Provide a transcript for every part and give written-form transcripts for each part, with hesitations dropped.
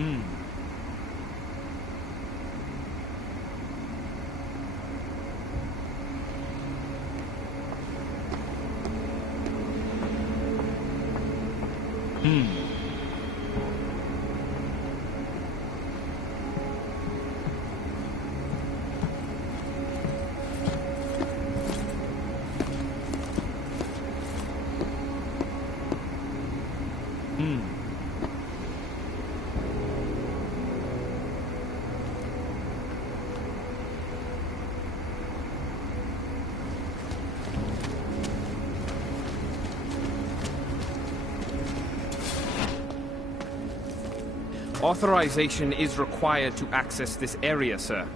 Hmm. Hmm. Hmm. Authorization is required to access this area, sir.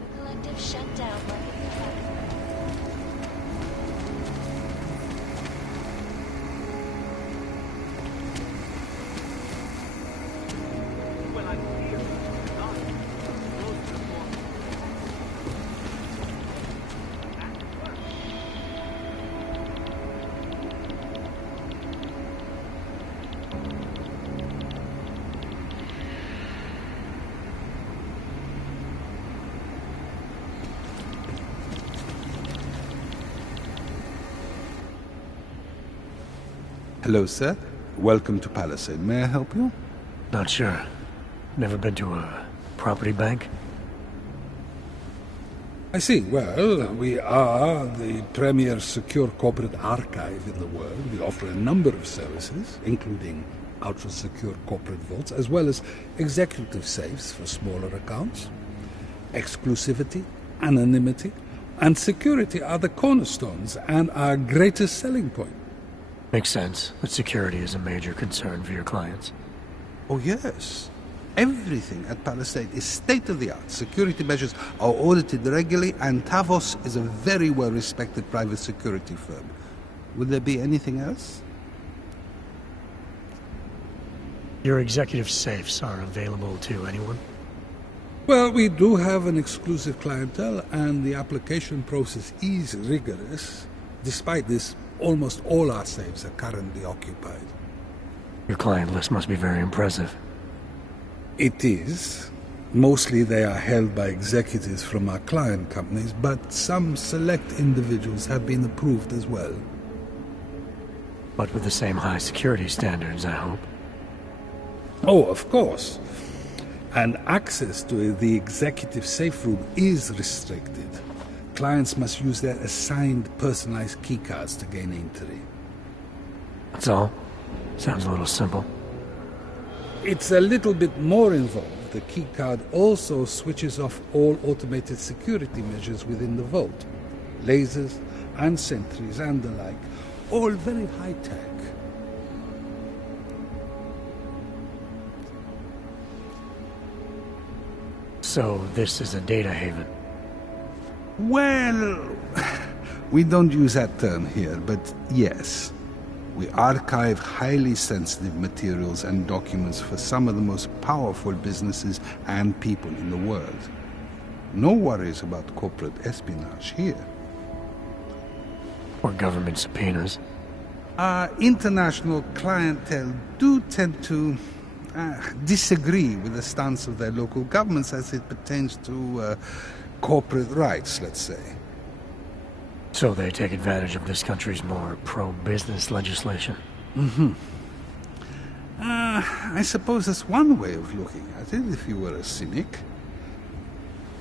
The collective shut down like Hello, sir. Welcome to Palisade. May I help you? Not sure. Never been to a property bank? I see. Well, we are the premier secure corporate archive in the world. We offer a number of services, including ultra-secure corporate vaults, as well as executive safes for smaller accounts. Exclusivity, anonymity, and security are the cornerstones and our greatest selling point. Makes sense, but security is a major concern for your clients. Oh, yes. Everything at Palisade is state-of-the-art. Security measures are audited regularly, and Tavos is a very well-respected private security firm. Would there be anything else? Your executive safes are available to anyone? Well, we do have an exclusive clientele, and the application process is rigorous. Despite this, almost all our safes are currently occupied. Your client list must be very impressive. It is. Mostly they are held by executives from our client companies, but some select individuals have been approved as well. But with the same high security standards, I hope. Oh, of course. And access to the executive safe room is restricted. Clients must use their assigned personalized keycards to gain entry. That's all? Sounds a little simple. It's a little bit more involved. The keycard also switches off all automated security measures within the vault. Lasers and sentries and the like. All very high-tech. So this is a data haven? Well, we don't use that term here, but yes. We archive highly sensitive materials and documents for some of the most powerful businesses and people in the world. No worries about corporate espionage here. Or government subpoenas? Our international clientele do tend to disagree with the stance of their local governments as it pertains to corporate rights, let's say. So they take advantage of this country's more pro-business legislation? Mm-hmm. I suppose that's one way of looking at it, if you were a cynic.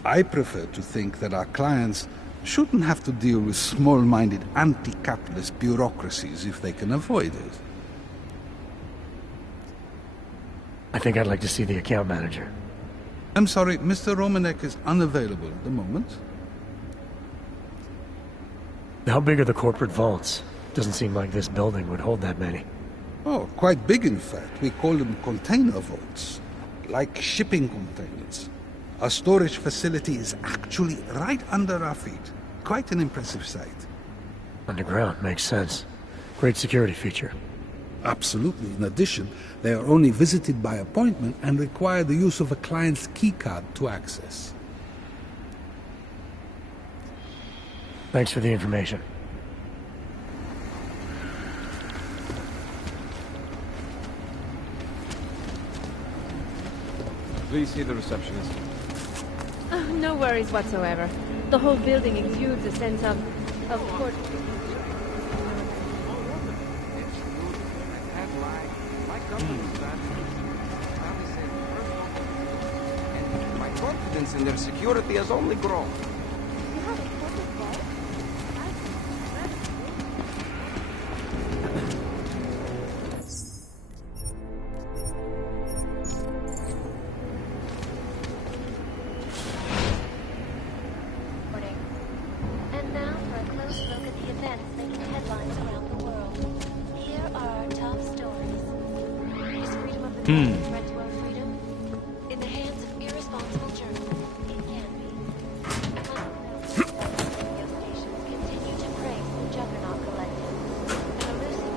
I prefer to think that our clients shouldn't have to deal with small-minded anti-capitalist bureaucracies if they can avoid it. I think I'd like to see the account manager. I'm sorry, Mr. Romanek is unavailable at the moment. How big are the corporate vaults? Doesn't seem like this building would hold that many. Oh, quite big in fact. We call them container vaults, like shipping containers. Our storage facility is actually right under our feet. Quite an impressive sight. Underground, makes sense. Great security feature. Absolutely. In addition, they are only visited by appointment and require the use of a client's keycard to access. Thanks for the information. Please see the receptionist. Oh, no worries whatsoever. The whole building exudes a sense of court. My confidence in their security has only grown. And now for a close look at the events making headlines around the world. Here are our top stories. Is freedom of the press a threat to our freedom? In the hands of irresponsible journalists, it can be. Radio stations continue to praise the Juggernaut Collective. An elusive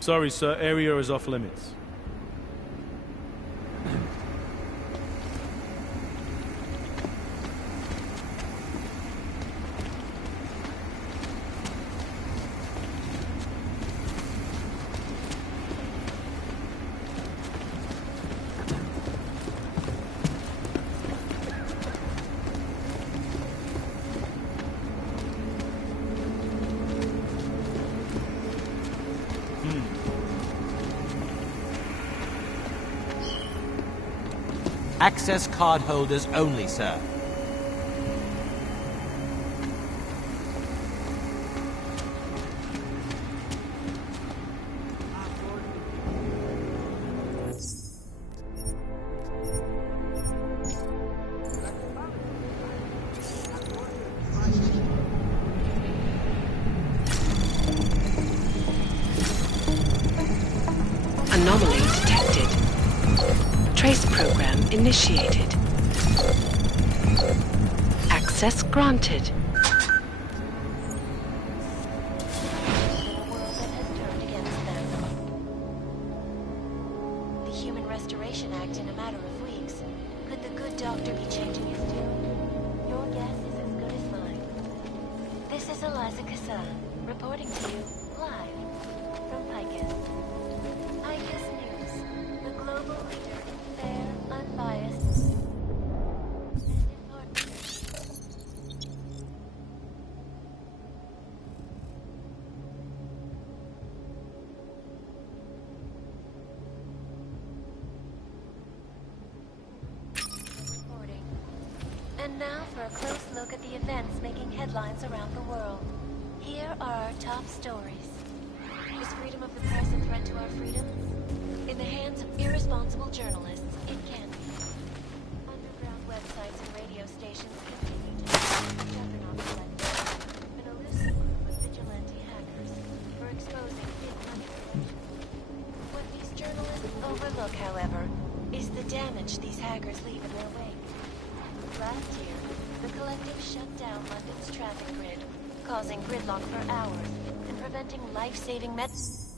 Sorry, sir. Area is off limits. Access card holders only, sir. Anomaly detected. Trace program initiated. Access granted. In a world that has turned against them. The Human Restoration Act in a matter of weeks. Could the good doctor be changing his tune? Your guess is as good as mine. This is Eliza Kassan, reporting to you live from Picus. Picus News, the global leader in fair, unbiased, and important. Reporting. And now for a close look at the events making headlines around the world. Here are our top stories. Is freedom of the press a threat to our freedoms? In the hands of irresponsible journalists, it can be. Underground websites and radio stations continue to be juggernaut collectors, an elusive group of vigilante hackers for exposing big money collections. What these journalists overlook, however, is the damage these hackers leave in their wake. Last year, the collective shut down London's traffic grid, causing gridlock for hours and preventing life-saving transports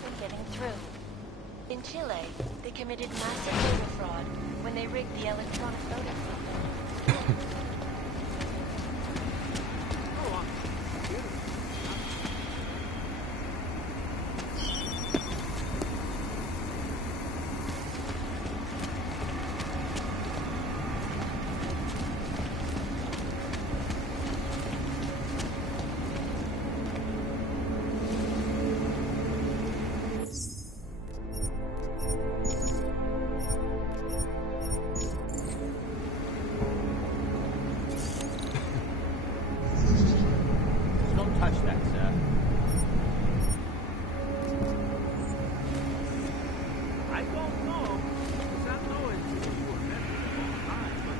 from getting through. In Chile, they committed massive voter fraud when they rigged the electronic voting system. Don't touch that, sir. I don't know. I know it's you were meant for a long time, but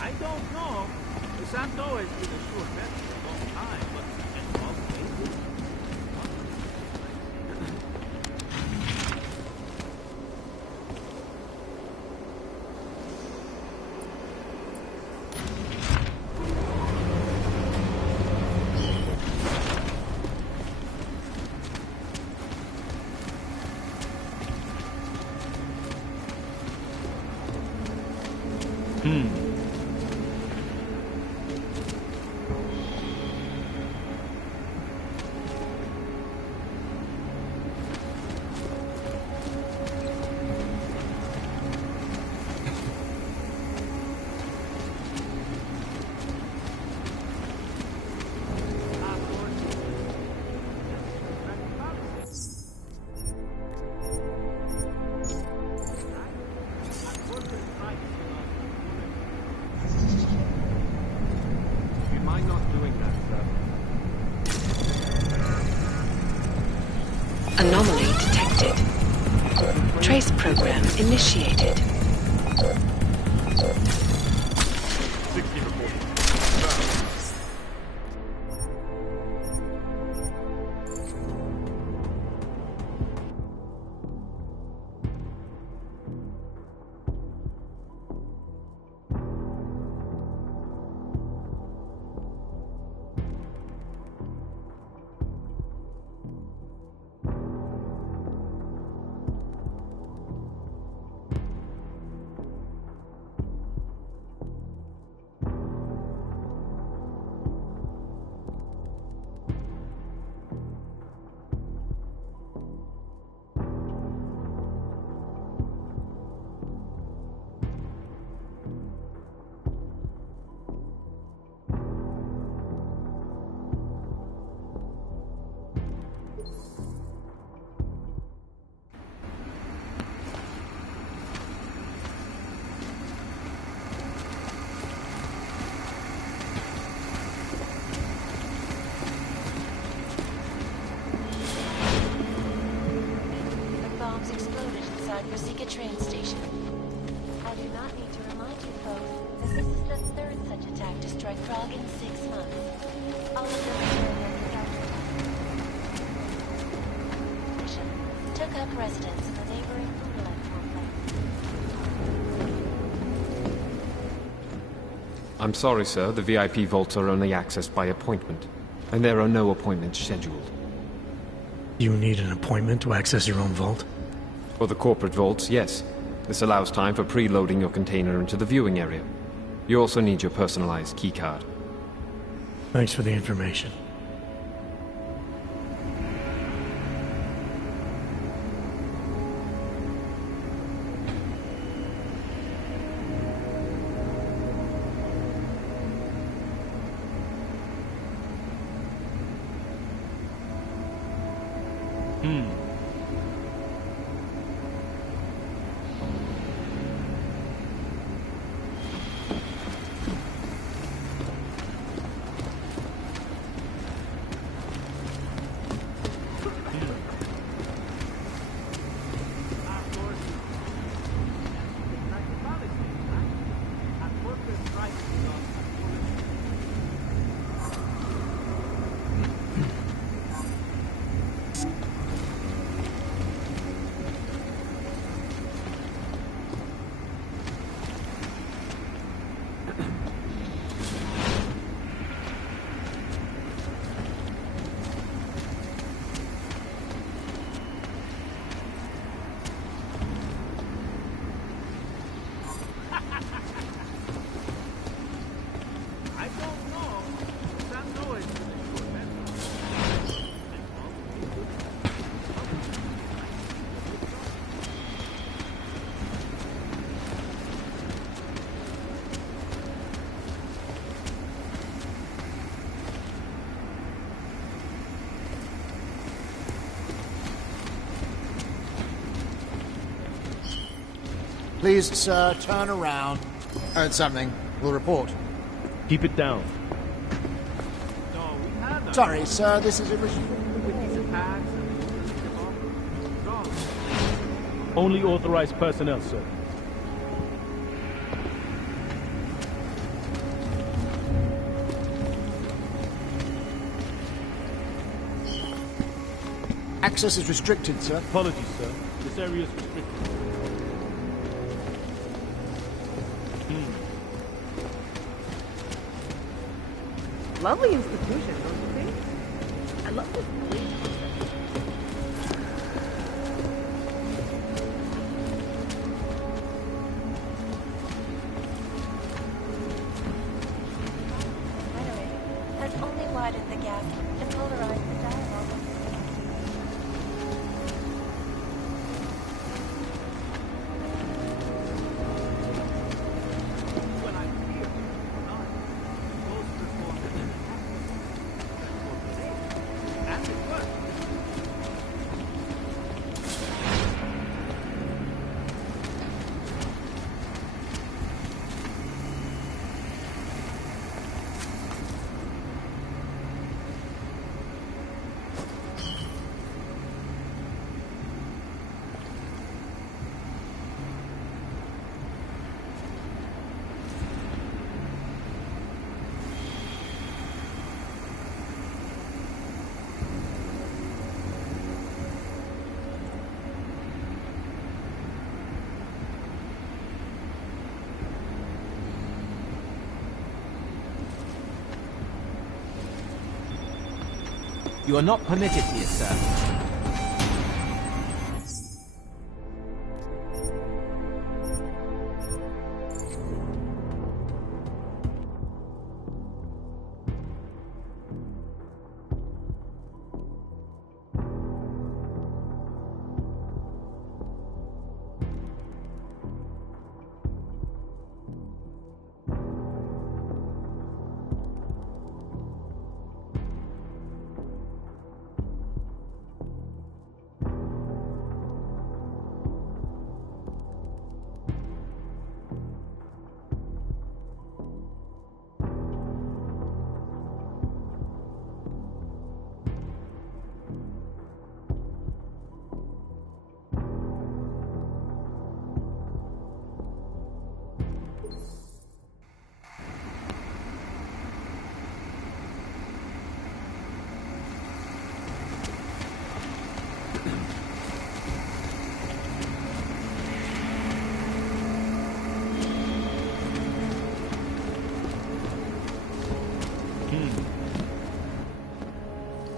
I don't know. Santo has been a sure bet for a long time, but it's all painful. Trace program initiated. Train station. I do not need to remind you folks that this is the third such attack to strike Prague in 6 months. All of them took up residence in the neighboring Ulan complex. I'm sorry, sir. The VIP vaults are only accessed by appointment, and there are no appointments scheduled. You need an appointment to access your own vault? For the corporate vaults, yes. This allows time for preloading your container into the viewing area. You also need your personalized keycard. Thanks for the information. Please, sir, turn around. Heard something. We'll report. Keep it down. Sorry, sir, this is a... Only authorized personnel, sir. Access is restricted, sir. Apologies, sir. This area is restricted. Lovely institution, don't you think? I love this place. Has only widened the gap and polarized the dialogue. You are not permitted here, sir.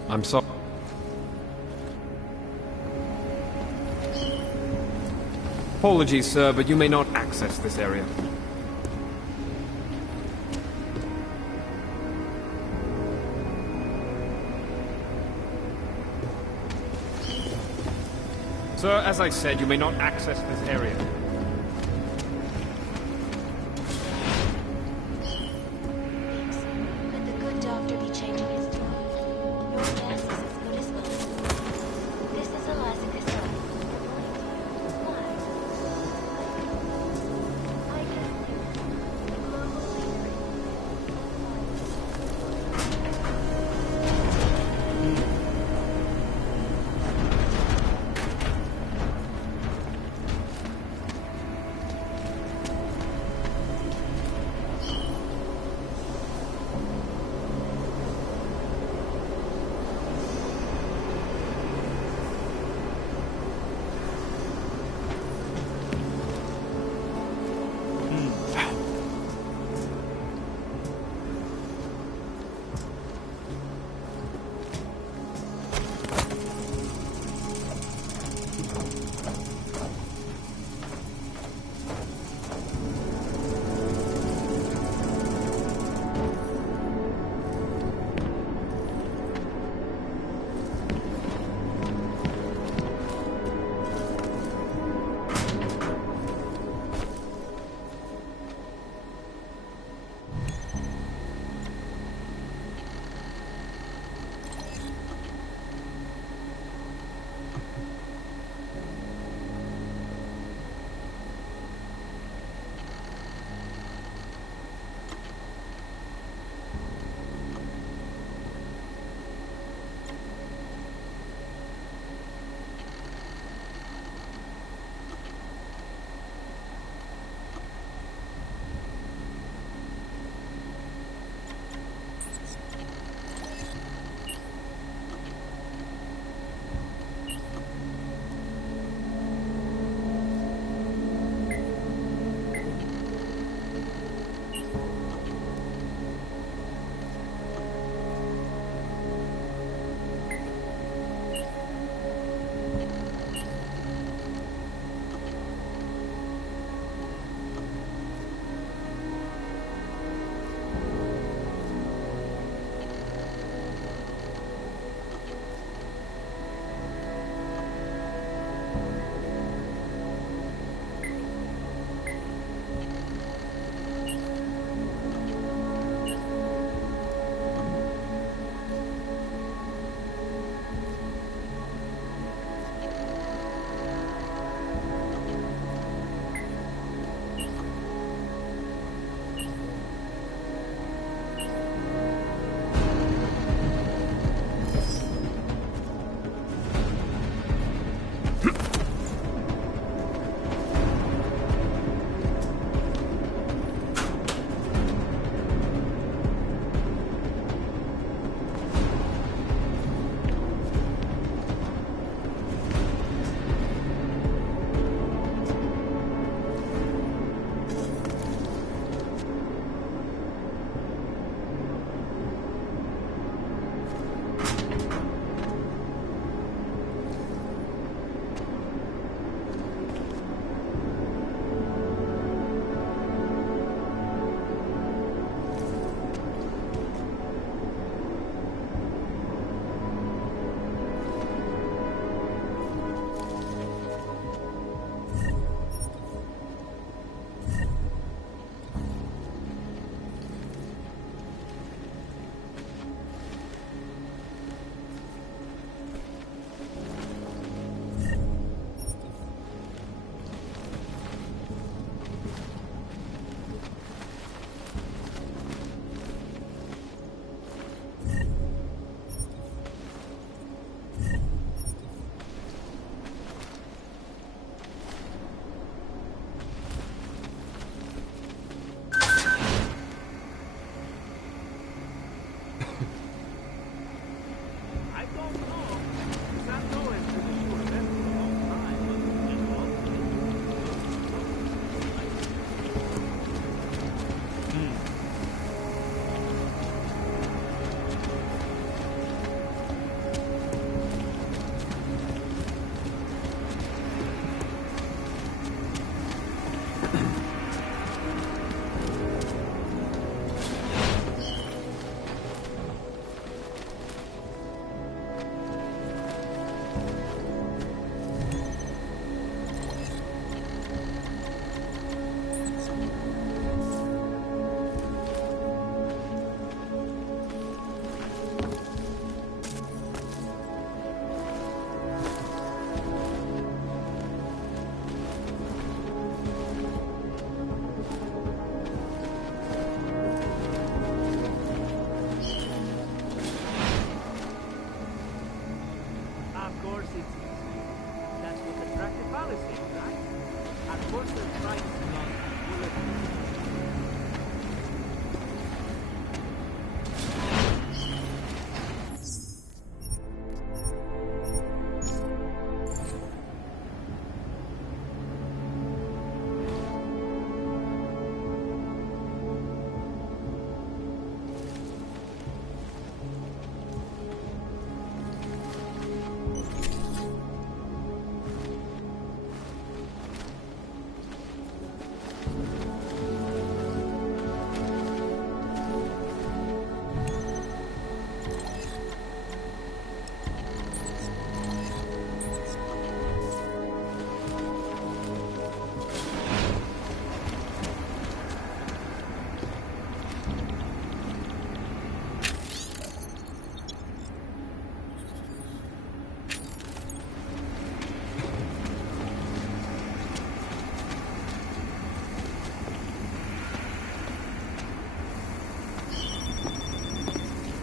I'm sorry. Apologies, sir, but you may not access this area. Sir, as I said, you may not access this area. Let the good doctor be changing his tune. Your guess is as good as mine. This is Eliza Cassell. Why? I guess the global leader.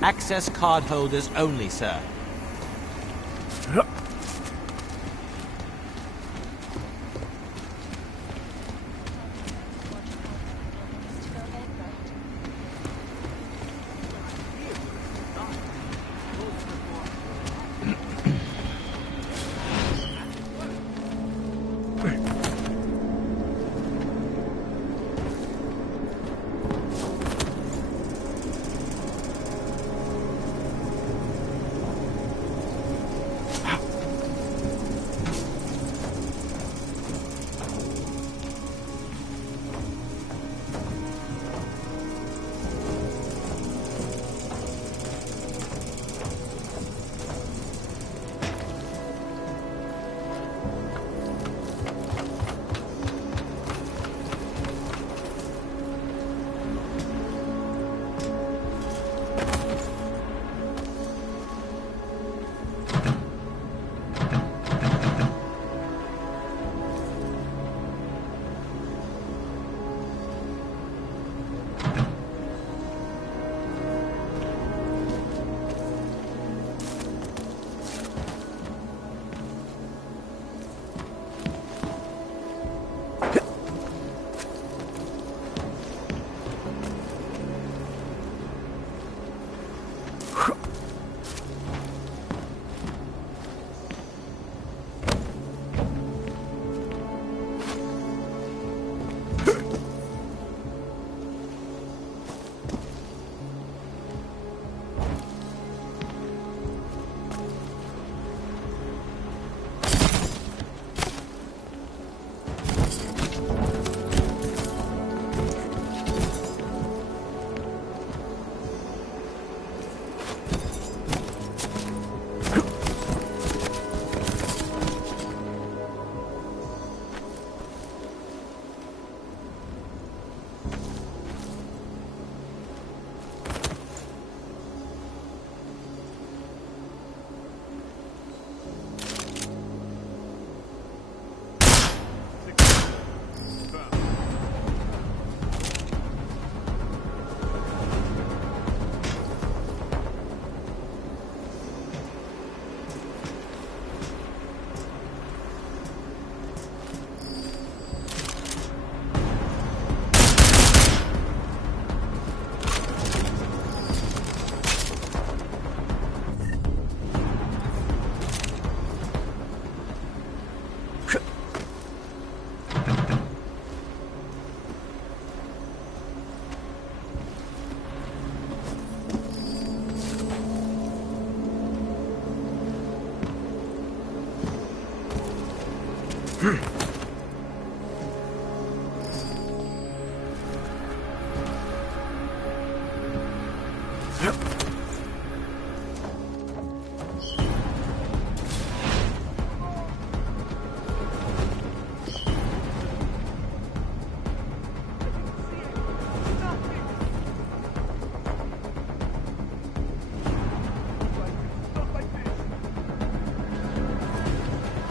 Access card holders only, sir.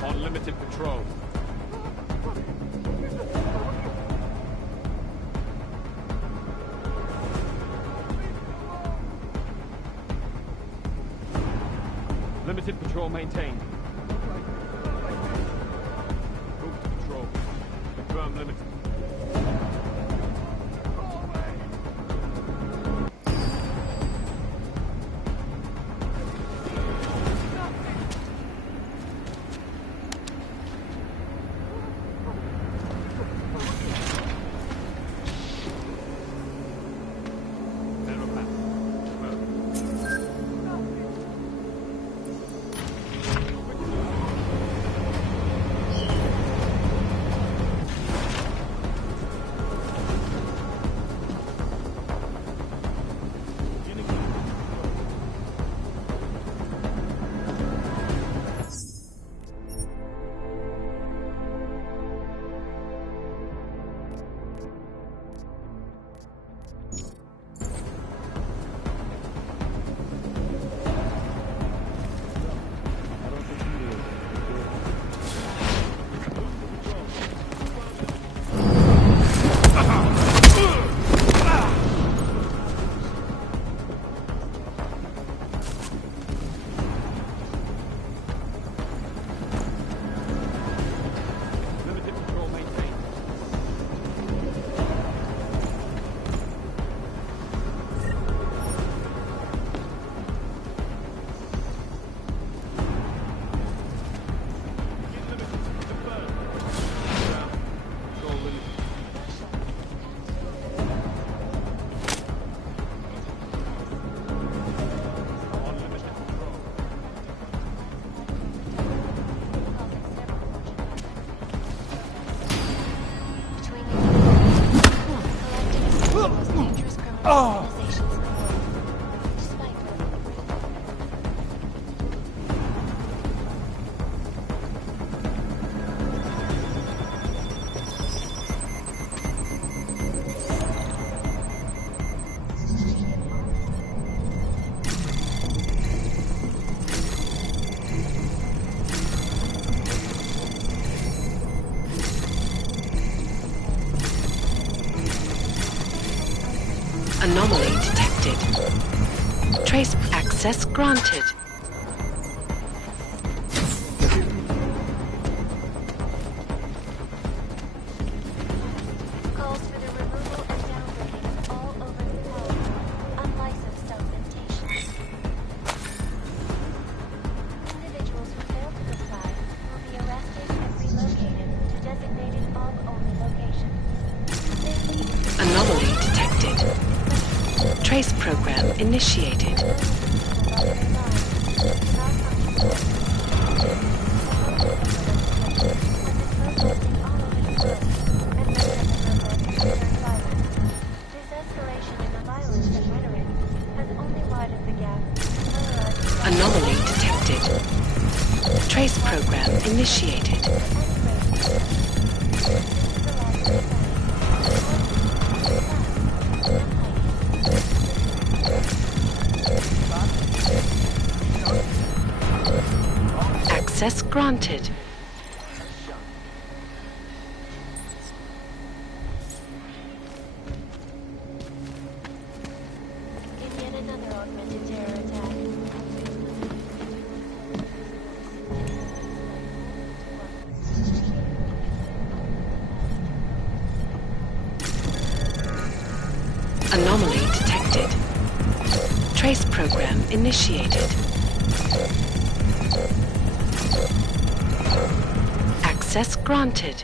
Unlimited patrol. Limited patrol maintained. Move to patrol. Confirm limited. civilizations in the world, despite running free. Anomaly detected. Trace access granted. Calls for the removal and downgrading of all overly powered, unlicensed augmentations. Individuals who fail to comply will be arrested and relocated to designated AUG-only locations. Anomaly detected. Trace program initiated. Anomaly detected. Trace program initiated. Access granted. In yet another augmented terror attack. Anomaly detected. Trace program initiated. Access granted.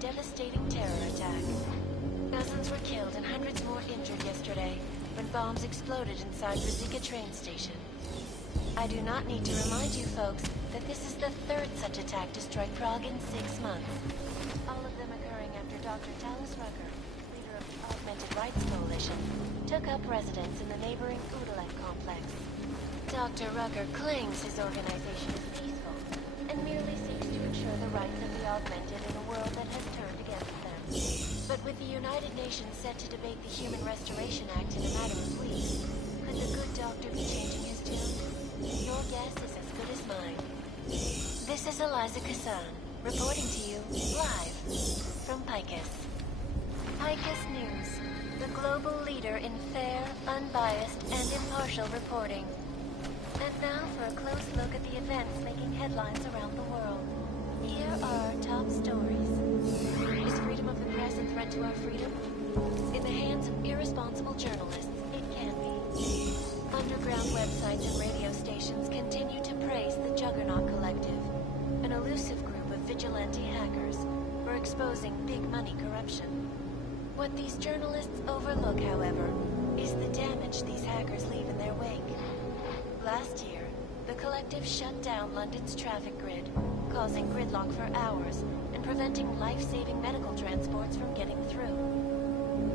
Devastating terror attack. Dozens were killed and hundreds more injured yesterday when bombs exploded inside Ruzicka train station. I do not need to remind you folks that this is the third such attack to strike Prague in 6 months. All of them occurring after Dr. Talos Rucker, leader of the Augmented Rights Coalition, took up residence in the neighboring Udalek complex. Dr. Rucker claims his organization is peaceful and merely seeks to ensure the rights of the augmented in a world that has turned against them. But with the United Nations set to debate the Human Restoration Act in a matter of weeks, could the good doctor be changing his tune? Your guess is as good as mine. This is Eliza Kassan, reporting to you live from Picus. Picus News, the global leader in fair, unbiased, and impartial reporting. And now for a close look at the events making headlines around the world. Here are our top stories. Is freedom of the press a threat to our freedom? In the hands of irresponsible journalists, it can be. Underground websites and radio stations continue to praise the Juggernaut Collective, an elusive group of vigilante hackers for exposing big money corruption. What these journalists overlook, however, is the damage these hackers leave in their wake. Last year, the Collective shut down London's traffic grid, causing gridlock for hours and preventing life-saving medical transports from getting through.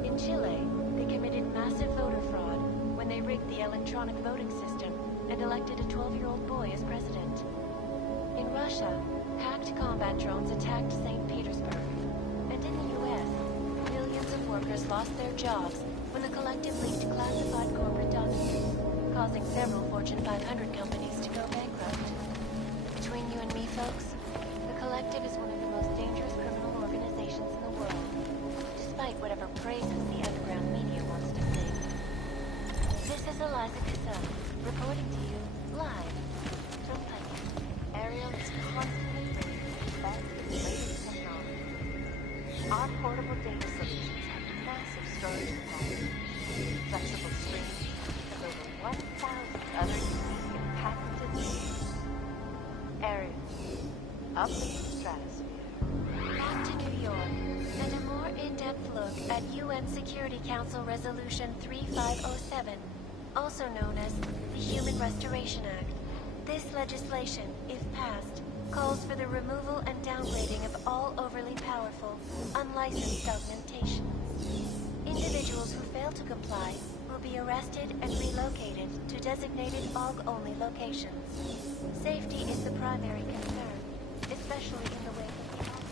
In Chile, they committed massive voter fraud when they rigged the electronic voting system and elected a 12-year-old boy as president. In Russia, Hacked combat drones attacked St. Petersburg. And in the U.S., millions of workers lost their jobs when the collective leaked classified corporate documents, causing several Fortune 500 companies to go bankrupt. Between you and me, folks, the collective is one of the most dangerous criminal organizations in the world, despite whatever praises the underground media wants to sing. This is Eliza Cassell, reporting to you live from Putney. Ariel is constantly bringing the best and latest technology. Our portable data solutions have massive storage capacity, flexible screens, and over 1,000 other unique and patented features. Ariel, up in the stratosphere. Back to New York, and a more in-depth look at UN Security Council Resolution 3507, also known as the Human Restoration Act. This legislation, if passed, calls for the removal and downgrading of all overly powerful, unlicensed augmentations. Individuals who fail to comply will be arrested and relocated to designated AUG-only locations. Safety is the primary concern, especially in the wake of the augment.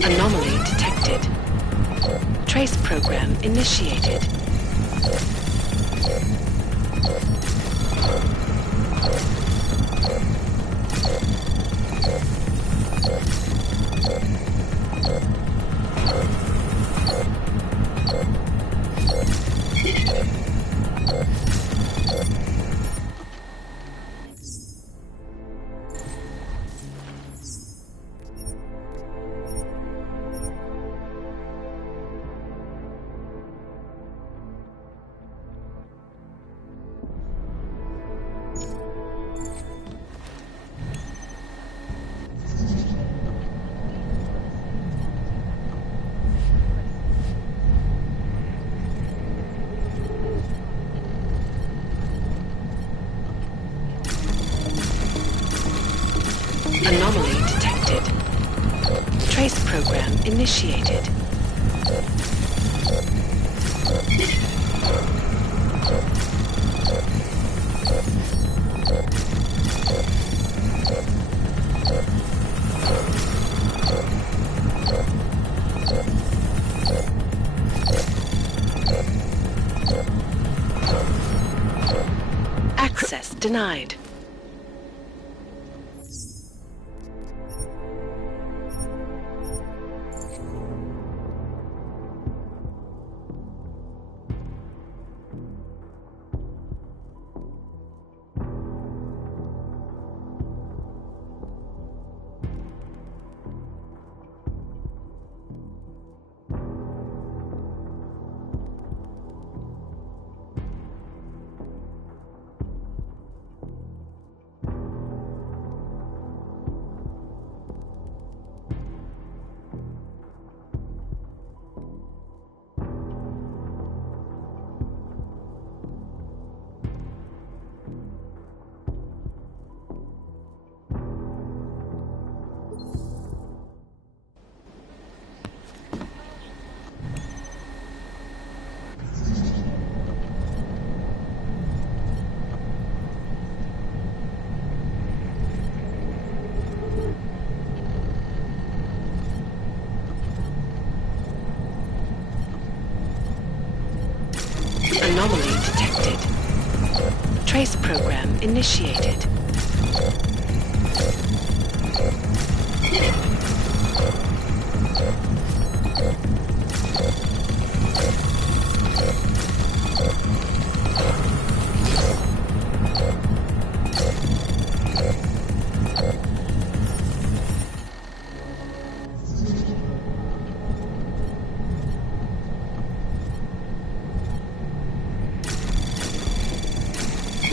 Anomaly detected. Trace program initiated. Anomaly detected. Trace program initiated. Access denied. detected. Trace program initiated.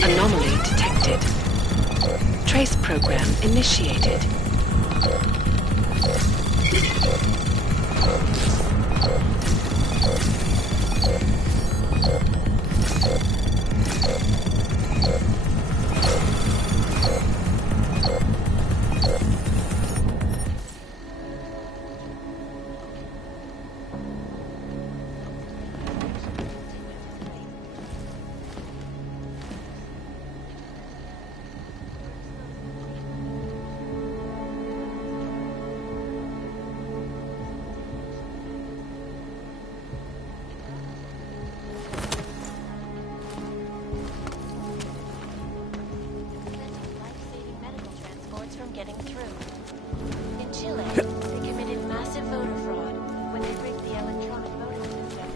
Anomaly detected. Trace program initiated. Life-saving medical transports from getting through. In Chile, they committed massive voter fraud when they rigged the electronic voting system.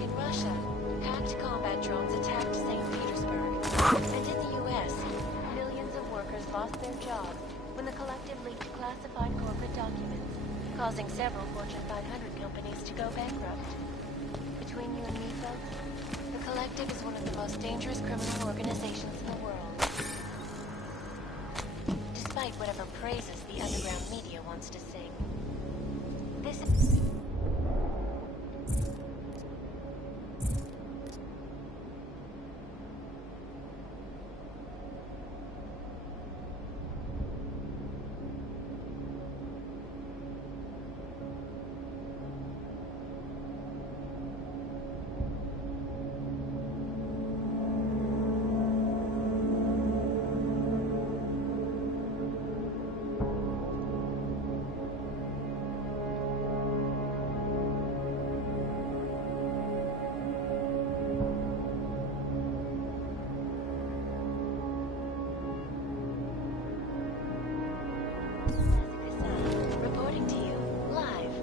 In Russia, hacked combat drones attacked St. Petersburg. And in the U.S., millions of workers lost their jobs when the Collective leaked classified corporate documents, causing several Fortune 500 companies to go bankrupt. Between you and me, folks, the Collective is one of the most dangerous criminal organizations in the world. Despite whatever praises the underground media wants to sing. This is... Reporting to you, live,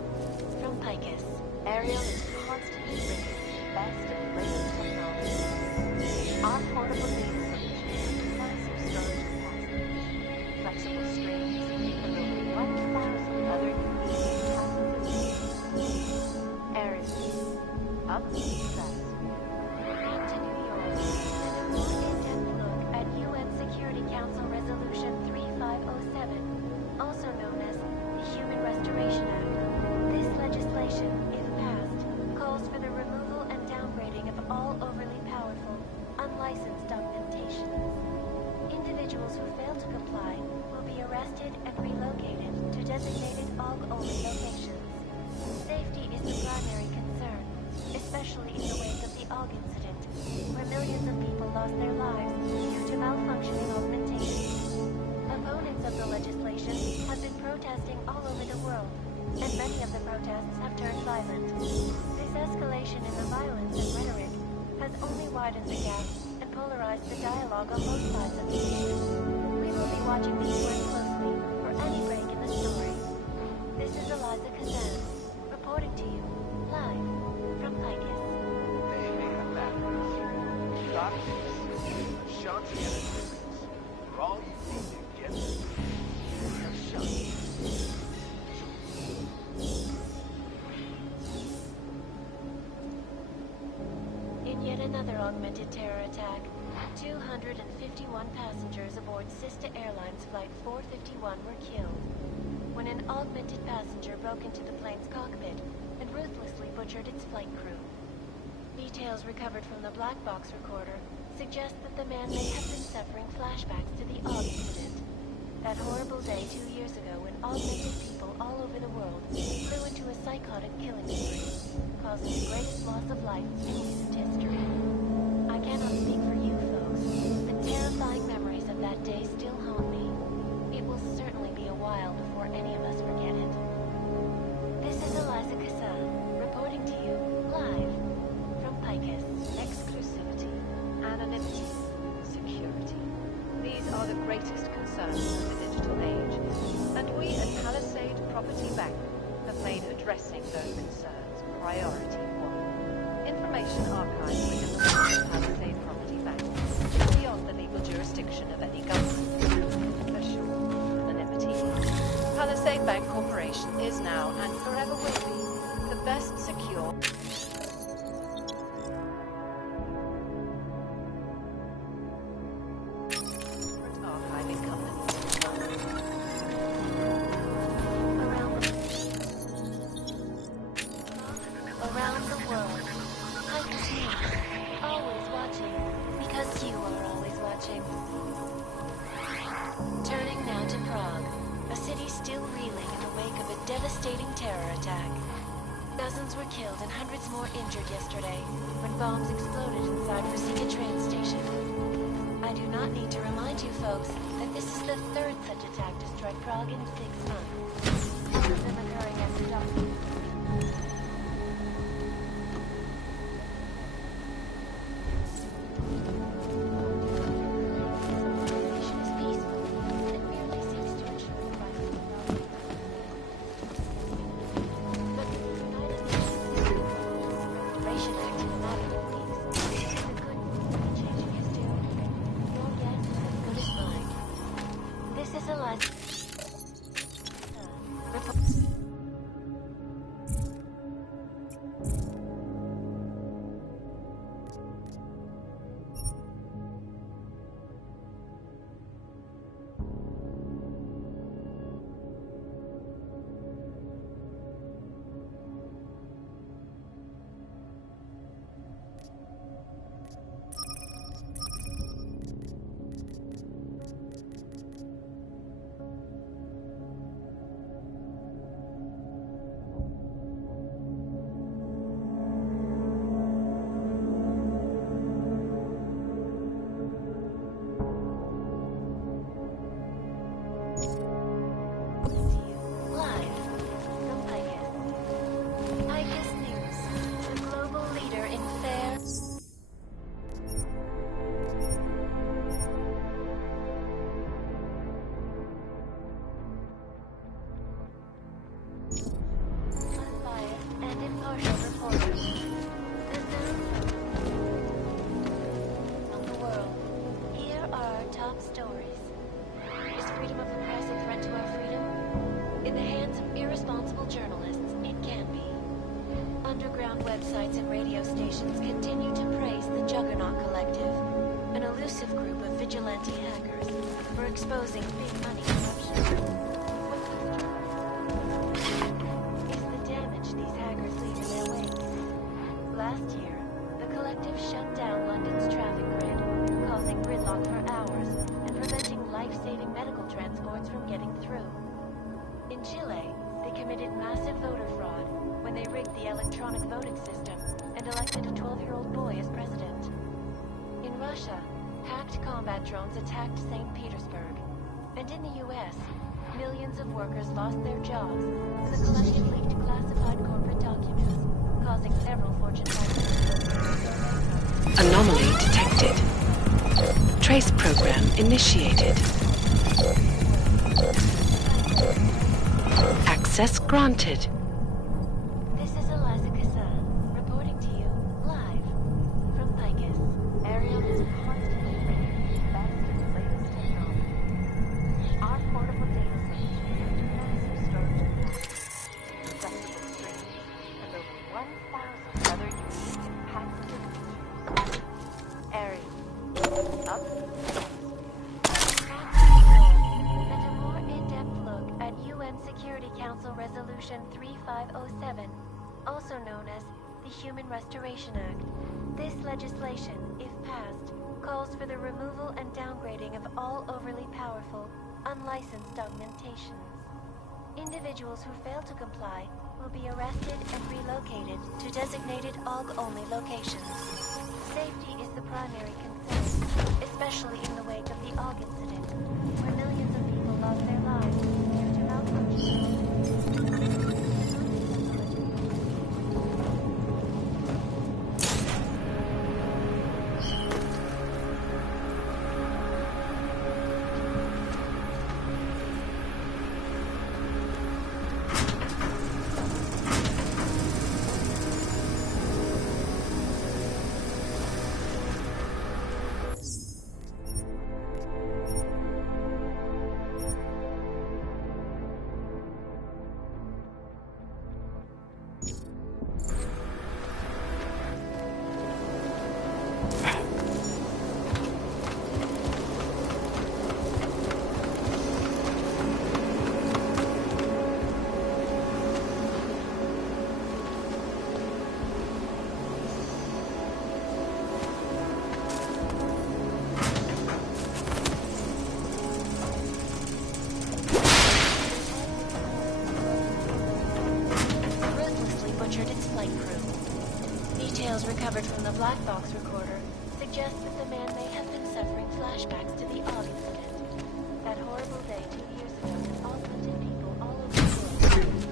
from Picus. Ariel is constantly bringing the best and latest technology. Our portable data solution, massive storage capacity, flexible streams, and over 1,000 other convenient tasks. Ariel, up to success. Back to New York, and a more in-depth look at UN Security Council Resolution 3507, also known as the Human Restoration Act. This legislation, if passed, calls for the removal and downgrading of all overly powerful, unlicensed augmentations. Individuals who fail to comply will be arrested and relocated to designated AUG-only locations. Safety is the primary concern, especially in the wake of the AUG incident, where millions of people lost their lives due to malfunctioning augmentations. Opponents of the legislation have been protesting all over the world, and many of the protests have turned violent. This escalation in the violence and rhetoric has only widened the gap and polarized the dialogue on both sides of the issue. We will be watching these work closely for any break in the story. This is Eliza Kazan, reporting to you, live, from Picus. Ashanti and assistance. For all you need to get this. Ashanti. In yet another augmented terror attack, 251 passengers aboard Sista Airlines Flight 451 were killed when an augmented passenger broke into the plane's cockpit and ruthlessly butchered its flight crew. Details recovered from the black box recorder suggest that the man may have been suffering flashbacks to the AUG incident. That horrible day 2 years ago when augmented people all over the world flew into a psychotic killing spree, causing the greatest loss of life in recent history. I cannot speak for you folks, but terrifying memories of that day still haunt me. It will certainly be a while before any of us forget it. This is Eliza Kassa, reporting to you, live, concerns of the digital age, and we at Palisade Property Bank have made addressing those concerns priority one. Information archived within the walls of Palisade Property Bank is beyond the legal jurisdiction of any government, assured anonymity. Palisade Bank Corporation is now and forever will be the best secure archiving company. Around the world. I continue. Always watching. Because you are always watching. Turning now to Prague. A city still reeling in the wake of a devastating terror attack. Dozens were killed and hundreds more injured yesterday when bombs exploded inside Rosika train station. I do not need to remind you folks that this is the third such attack to strike Prague in 6 months. All of them occurring as documented. Websites and radio stations continue to praise the Juggernaut Collective, an elusive group of vigilante hackers, for exposing big money corruption. What is the damage these hackers leave in their wake? Last year, the collective shut down London's traffic grid, causing gridlock for hours and preventing life-saving medical transports from getting through. In Chile, they committed massive voter fraud when they rigged the electronic voting system and elected a 12-year-old boy as president. In Russia, hacked combat drones attacked St. Petersburg. And in the U.S., millions of workers lost their jobs when the collective leaked classified corporate documents, causing several Fortune 500... Anomaly detected. Trace program initiated. Access granted. This is Eliza Kassan, reporting to you live from Picus. Ariel is constantly bringing the best and latest technology. Our portable data center has massive storage capacity, flexible streaming, and over 1,000 other unique and patented features. Ariel, up. And a more in-depth look at UN Security Council Resolution 3507, also known as the Human Restoration Act. This legislation, if passed, calls for the removal and downgrading of all overly powerful, unlicensed augmentations. Individuals who fail to comply will be arrested and relocated to designated AUG-only locations. Safety is the primary concern, especially in the wake of the AUG incident, where millions of people lost their lives due to malfunctioning. Ruthlessly butchered its flight crew. Details recovered from the black box recorder suggest that the man may have been suffering flashbacks to the odd incident. That horrible day 2 years ago that augmented people all over the world.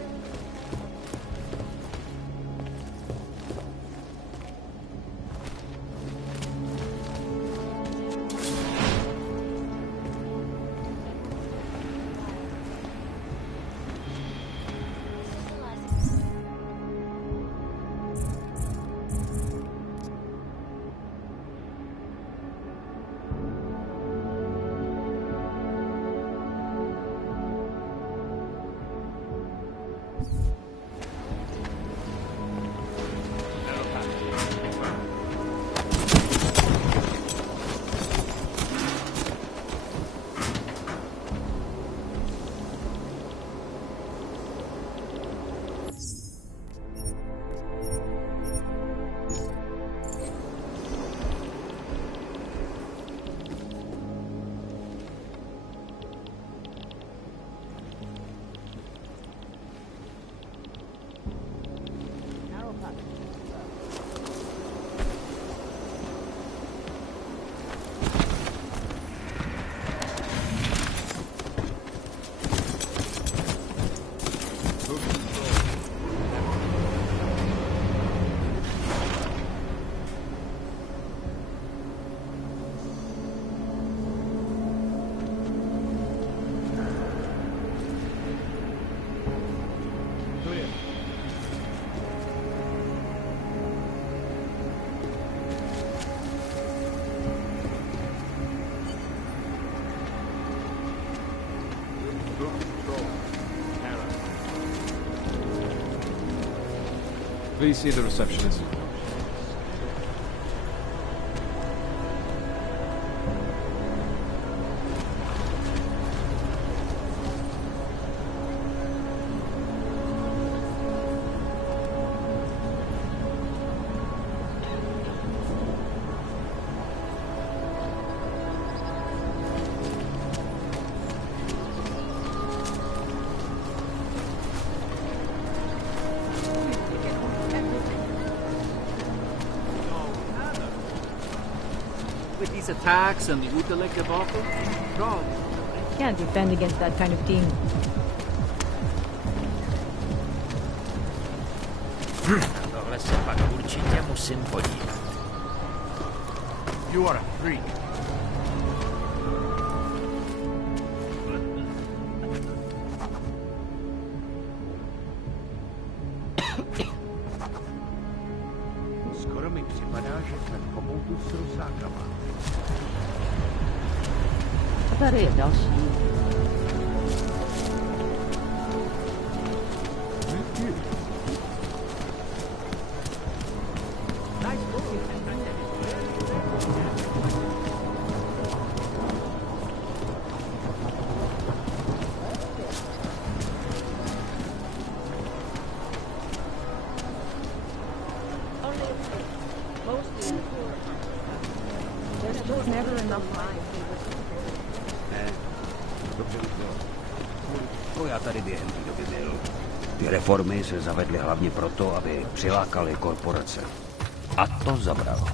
Please see the receptionist. With these attacks and the Utalek debacle, wrong. Can't defend against that kind of team. Tohle se pak určitě musím podívat. You are a freak. Skoro mi připadá, že jsem v komoutu s rusákama. A tady je další. To já tady během té doby byl. Ty reformy se zavedly hlavně proto, aby přilákaly korporace. A to zabralo.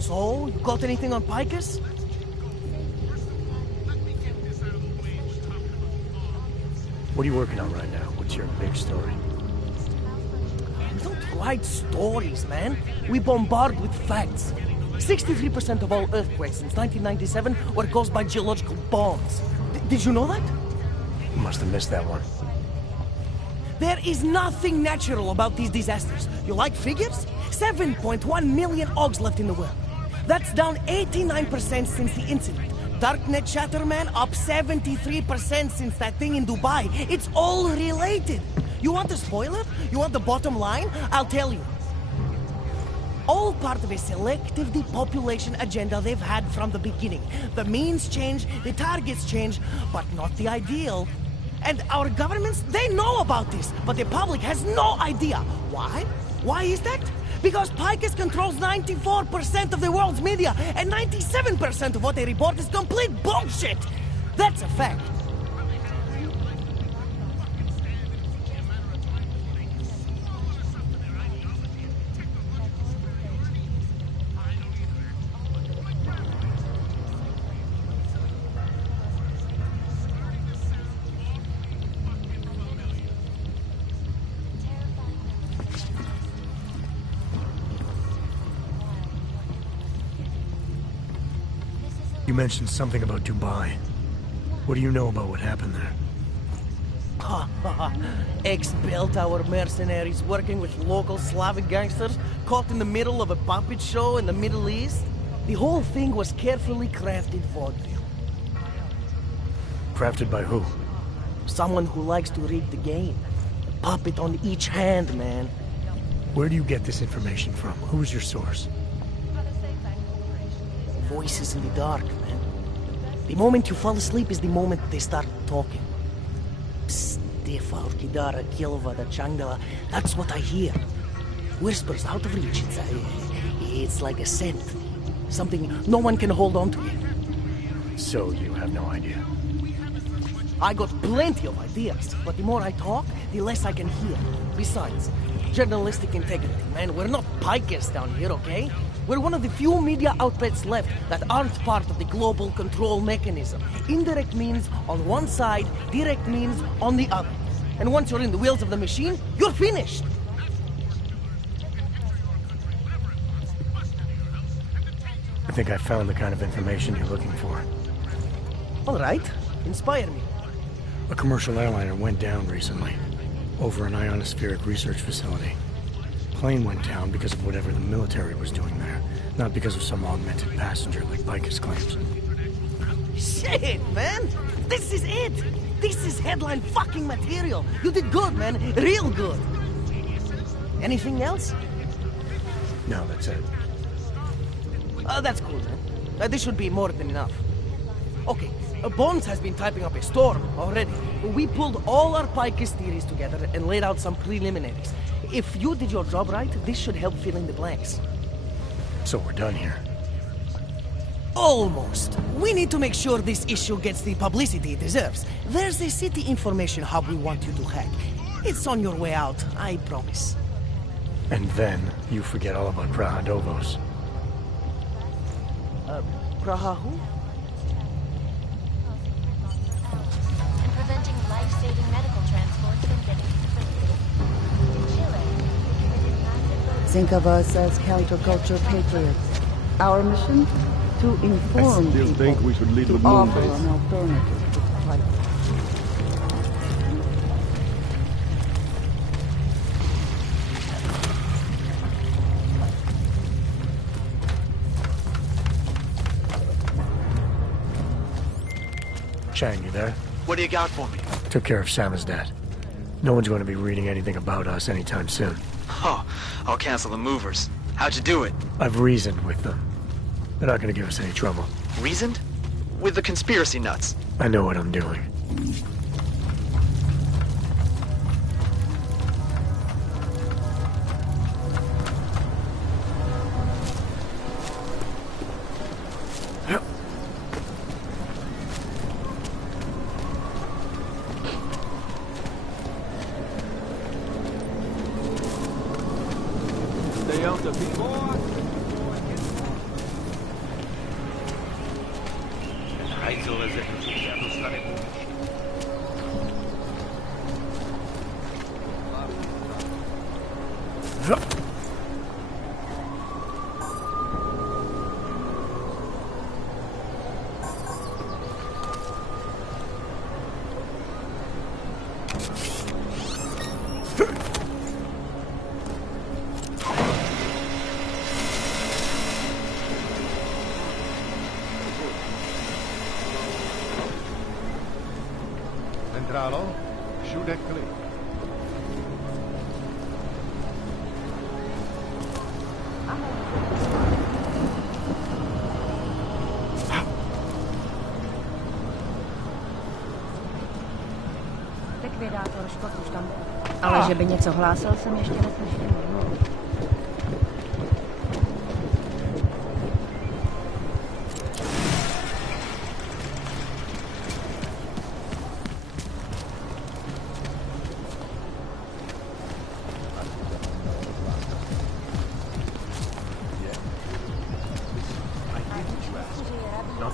So, you got anything on Picus? What are you working on right now? What's your big story? We don't write stories, man. We bombard with facts. 63% of all earthquakes since 1997 were caused by geological bombs. Did you know that? Must have missed that one. There is nothing natural about these disasters. You like figures? 7.1 million OGs left in the world. That's down 89% since the incident. Darknet chatter, man, up 73% since that thing in Dubai. It's all related. You want a spoiler? You want the bottom line? I'll tell you. All part of a selective depopulation agenda they've had from the beginning. The means change, the targets change, but not the ideal. And our governments, they know about this, but the public has no idea. Why? Why is that? Because Picus controls 94% of the world's media, and 97% of what they report is complete bullshit! That's a fact. You mentioned something about Dubai. What do you know about what happened there? Ex-bell tower mercenaries working with local Slavic gangsters caught in the middle of a puppet show in the Middle East. The whole thing was carefully crafted vaudeville. Crafted by who? Someone who likes to read the game. A puppet on each hand, man. Where do you get this information from? Who's your source? Voices in the dark, man. The moment you fall asleep is the moment they start talking. Stefa, Kidara, Kilva, Changdala. That's what I hear. Whispers out of reach. It's like a scent. Something no one can hold on to yet. So you have no idea? I got plenty of ideas, but the more I talk, the less I can hear. Besides, journalistic integrity, man. We're not pikers down here, okay? We're one of the few media outlets left that aren't part of the global control mechanism. Indirect means on one side, direct means on the other. And once you're in the wheels of the machine, you're finished! I think I found the kind of information you're looking for. All right. Inspire me. A commercial airliner went down recently, over an ionospheric research facility. Plane went down because of whatever the military was doing there, not because of some augmented passenger like Picus claims. Shit, man! This is it! This is headline fucking material! You did good, man. Real good. Anything else? No, that's it. That's cool, man. This should be more than enough. Okay, Bones has been typing up a storm already. We pulled all our Picus theories together and laid out some preliminaries. If you did your job right, this should help fill in the blanks. So we're done here. Almost. We need to make sure this issue gets the publicity it deserves. There's a city information hub we want you to hack. It's on your way out, I promise. And then you forget all about Praha Dovos. Praha who? And preventing life-saving medical transports from getting in Chile, we committed massive... Think of us as counterculture patriots. Our mission? To inform people. I still think we should leave the moon offer base. an alternative to fight. Chang, you there? What do you got for me? Took care of Samizdat. No one's going to be reading anything about us anytime soon. Oh, I'll cancel the movers. How'd you do it? I've reasoned with them. They're not going to give us any trouble. Reasoned? With the conspiracy nuts? I know what I'm doing. Stay out the people. Centralo, všude klid. Likvidátor Škot už tam byl. Ale že by něco hlásil, jsem ještě neslyšel.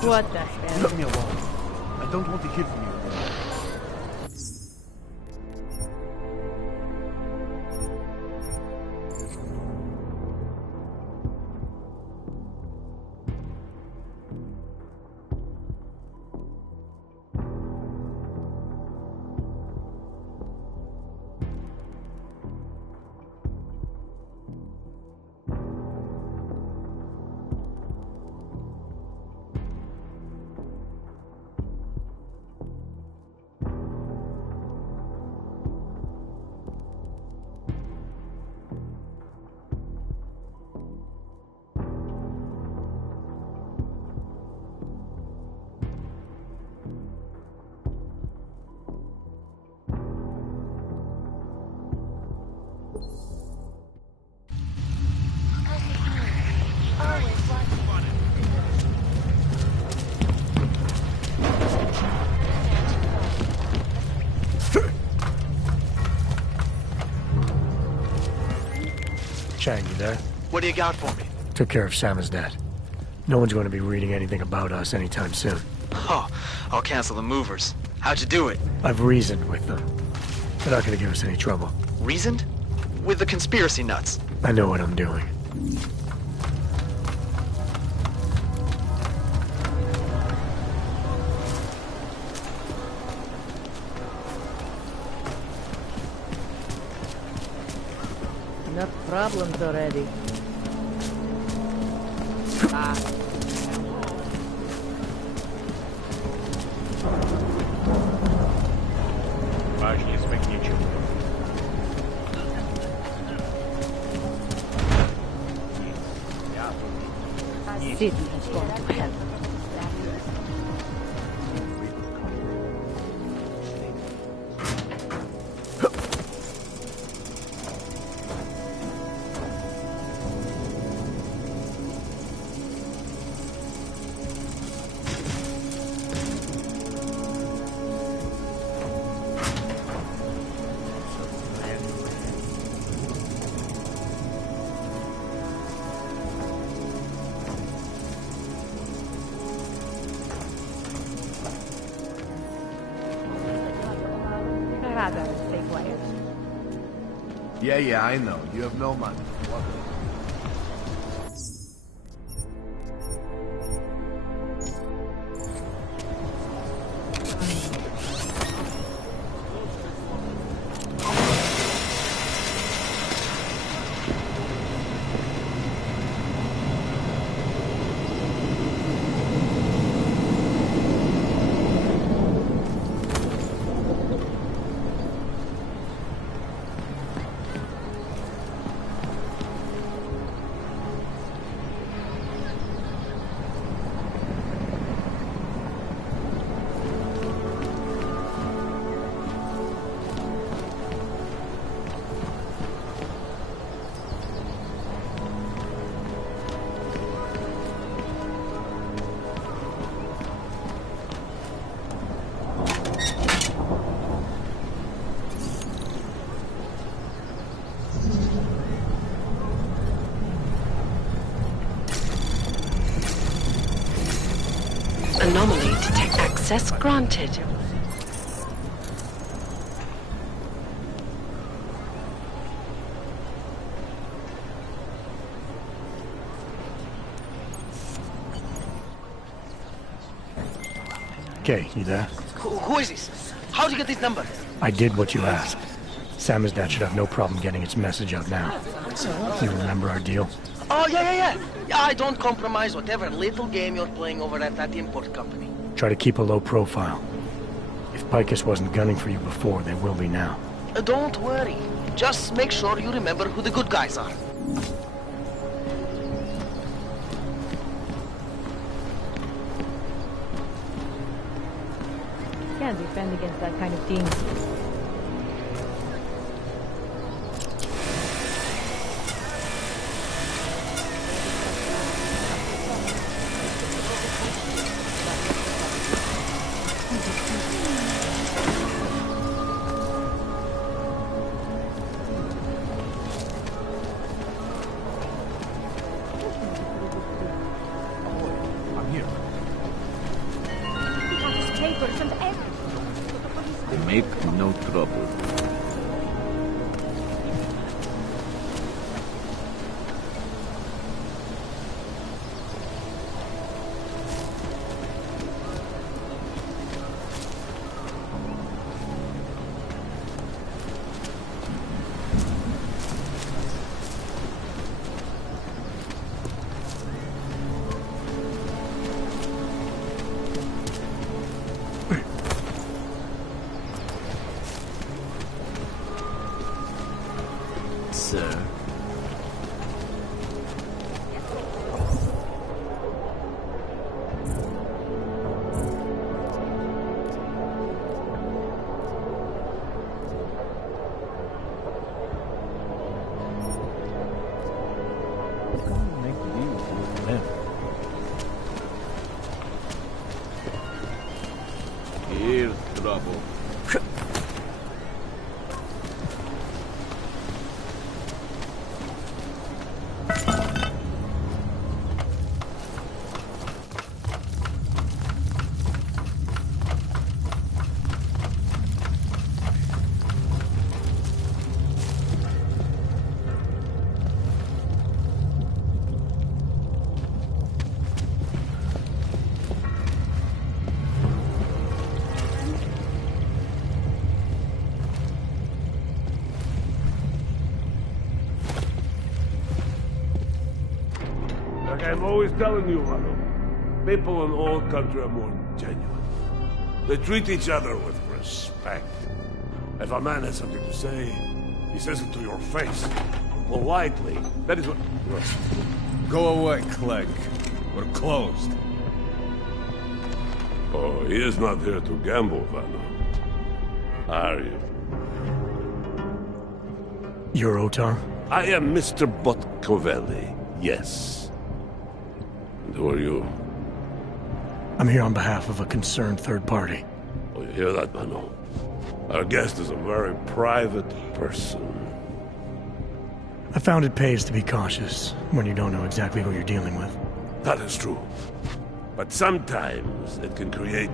What the hell? Leave me alone. I don't want to hear from you. Chang, you there? What do you got for me? Took care of Sam's dad. No one's going to be reading anything about us anytime soon. Oh, I'll cancel the movers. How'd you do it? I've reasoned with them. They're not going to give us any trouble. Reasoned? With the conspiracy nuts. I know what I'm doing. Enough problems already. Vážně jsme k něčemu. City has gone to hell. Yeah, I know. You have no money. What? Anomaly detect access granted. Okay, you there? Who is this? How'd you get this number? I did what you asked. Samizdat should have no problem getting its message out now. You remember our deal? Oh, yeah. Yeah, I don't compromise whatever little game you're playing over at that import company. Try to keep a low profile. If Picus wasn't gunning for you before, they will be now. Don't worry. Just make sure you remember who the good guys are. Can't defend against that kind of team. Make no trouble. Sir. Here's trouble. Like I'm always telling you, Mano, people in all country are more genuine. They treat each other with respect. If a man has something to say, he says it to your face. Politely. That is what... Go away, Clegg. We're closed. Oh, he is not here to gamble, Mano. Are you? You're Otar? I am Mr. Botkovelli, yes. And who are you? I'm here on behalf of a concerned third party. Oh, you hear that, Mano? Our guest is a very private person. I found it pays to be cautious when you don't know exactly who you're dealing with. That is true. But sometimes it can create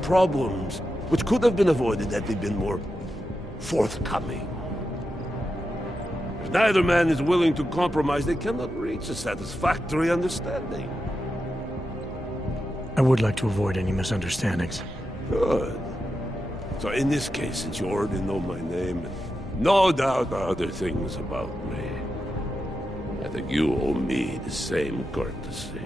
problems which could have been avoided had they been more forthcoming. If neither man is willing to compromise, they cannot reach a satisfactory understanding. I would like to avoid any misunderstandings. Good. So in this case, since you already know my name, and no doubt other things about me, I think you owe me the same courtesy.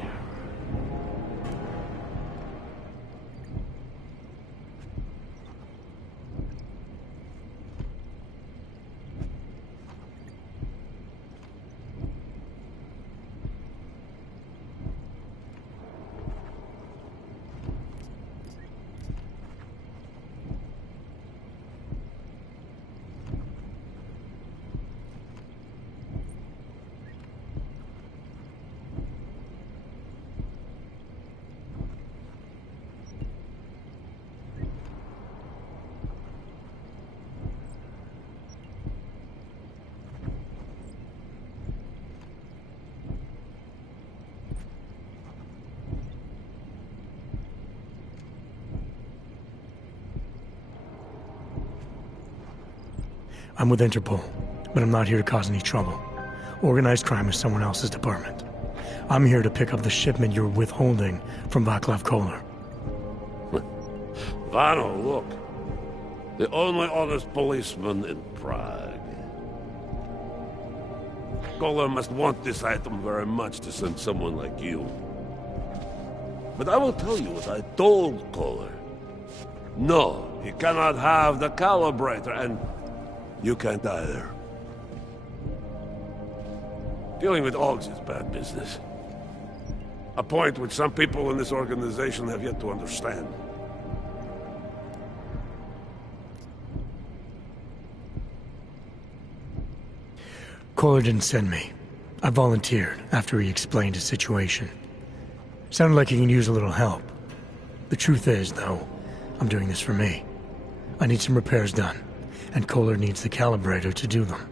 I'm with Interpol, but I'm not here to cause any trouble. Organized crime is someone else's department. I'm here to pick up the shipment you're withholding from Vaclav Kolar. Vano, look. The only honest policeman in Prague. Kohler must want this item very much to send someone like you. But I will tell you what I told Kohler. No, he cannot have the calibrator, and you can't either. Dealing with Augs is bad business. A point which some people in this organization have yet to understand. Kohler didn't send me. I volunteered after he explained his situation. Sounded like he can use a little help. The truth is, though, I'm doing this for me. I need some repairs done, and Kohler needs the calibrator to do them.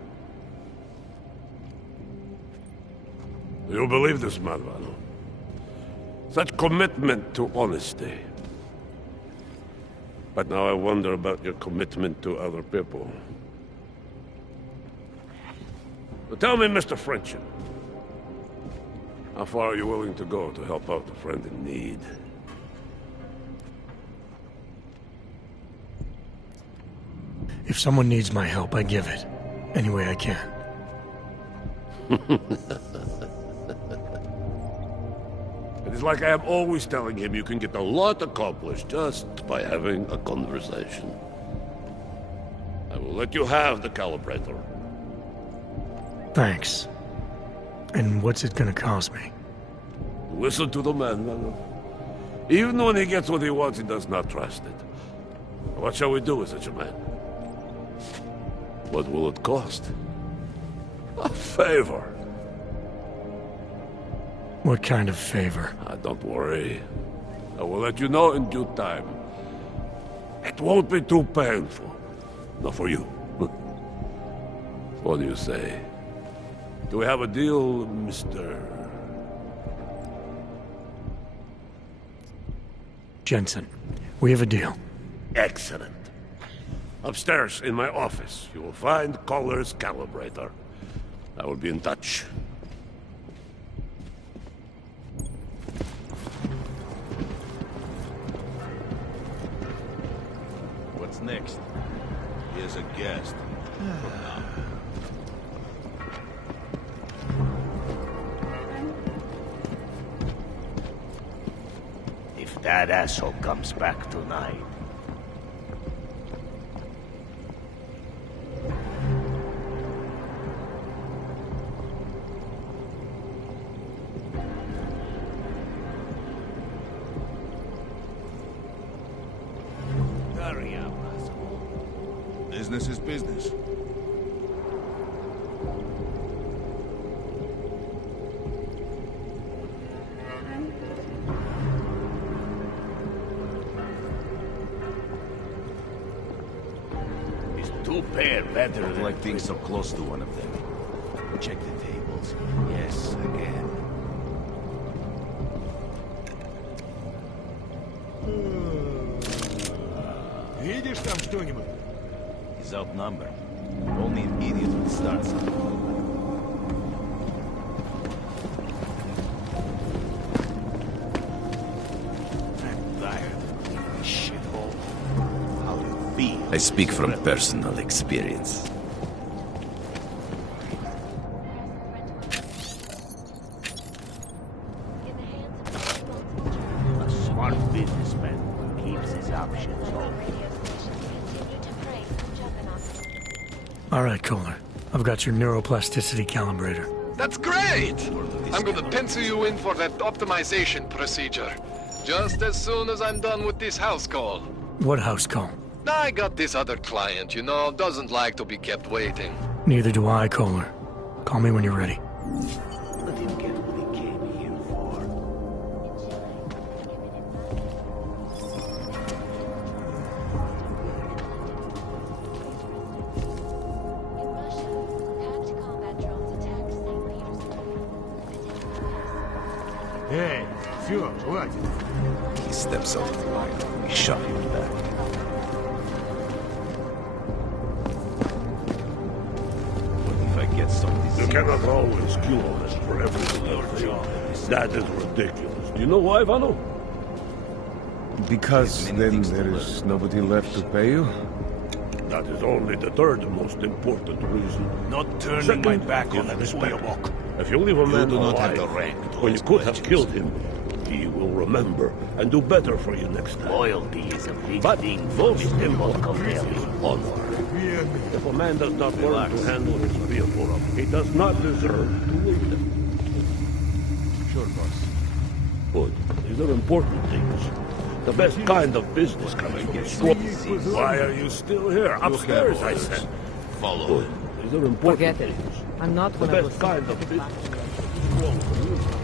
You believe this, Malvano? Such commitment to honesty. But now I wonder about your commitment to other people. So tell me, Mr. Friendship, how far are you willing to go to help out a friend in need? If someone needs my help, I give it. Any way I can. It is like I am always telling him you can get a lot accomplished just by having a conversation. I will let you have the calibrator. Thanks. And what's it gonna cost me? Listen to the man, Manu. Even when he gets what he wants, he does not trust it. What shall we do with such a man? What will it cost? A favor. What kind of favor? Don't worry. I will let you know in due time. It won't be too painful. Not for you. What do you say? Do we have a deal, Mr. Jensen? We have a deal. Excellent. Upstairs in my office, you will find Kohler's calibrator. I will be in touch. What's next? Here's a guest. If that asshole comes back tonight... Hurry up, asshole. Business is business. Two pair better Don't than... like being so close to one of them. Check the tables. Yes, again. Видишь там что-нибудь? He's outnumbered. Only an idiot would start something. I'm tired of this shithole. How do you feel? I speak from personal experience. A smart businessman keeps his options open. All right, Kohler. I've got your neuroplasticity calibrator. That's great! I'm gonna pencil you in for that optimization procedure. Just as soon as I'm done with this house call. What house call? I got this other client, you know, doesn't like to be kept waiting. Neither do I, Kohler. Call me when you're ready. Let him get what he came here for. Hey, все, хватит. He steps off the line. We shot him back. What if I get some disease? You cannot always cure us for every little thing. That is ridiculous. Do you know why, Vano? Because then there is nobody left to pay you? That is only the third most important reason. Not turning my back on this Boyabok. If you leave a man do not have alive, the rank to when you ask could have questions. killed him, he will remember and do better for you next time. Loyalty is a big But thing. most importantly, honor. If a man does not learn to handle his vehicle, he does not deserve to lead them. Sure, boss. Good. These are important things. The best kind of business comes from strong. Why are you still here? Upstairs, I said. Follow. Good. These are important Forget it. things. I'm not The one of those best kind of business comes from strong community.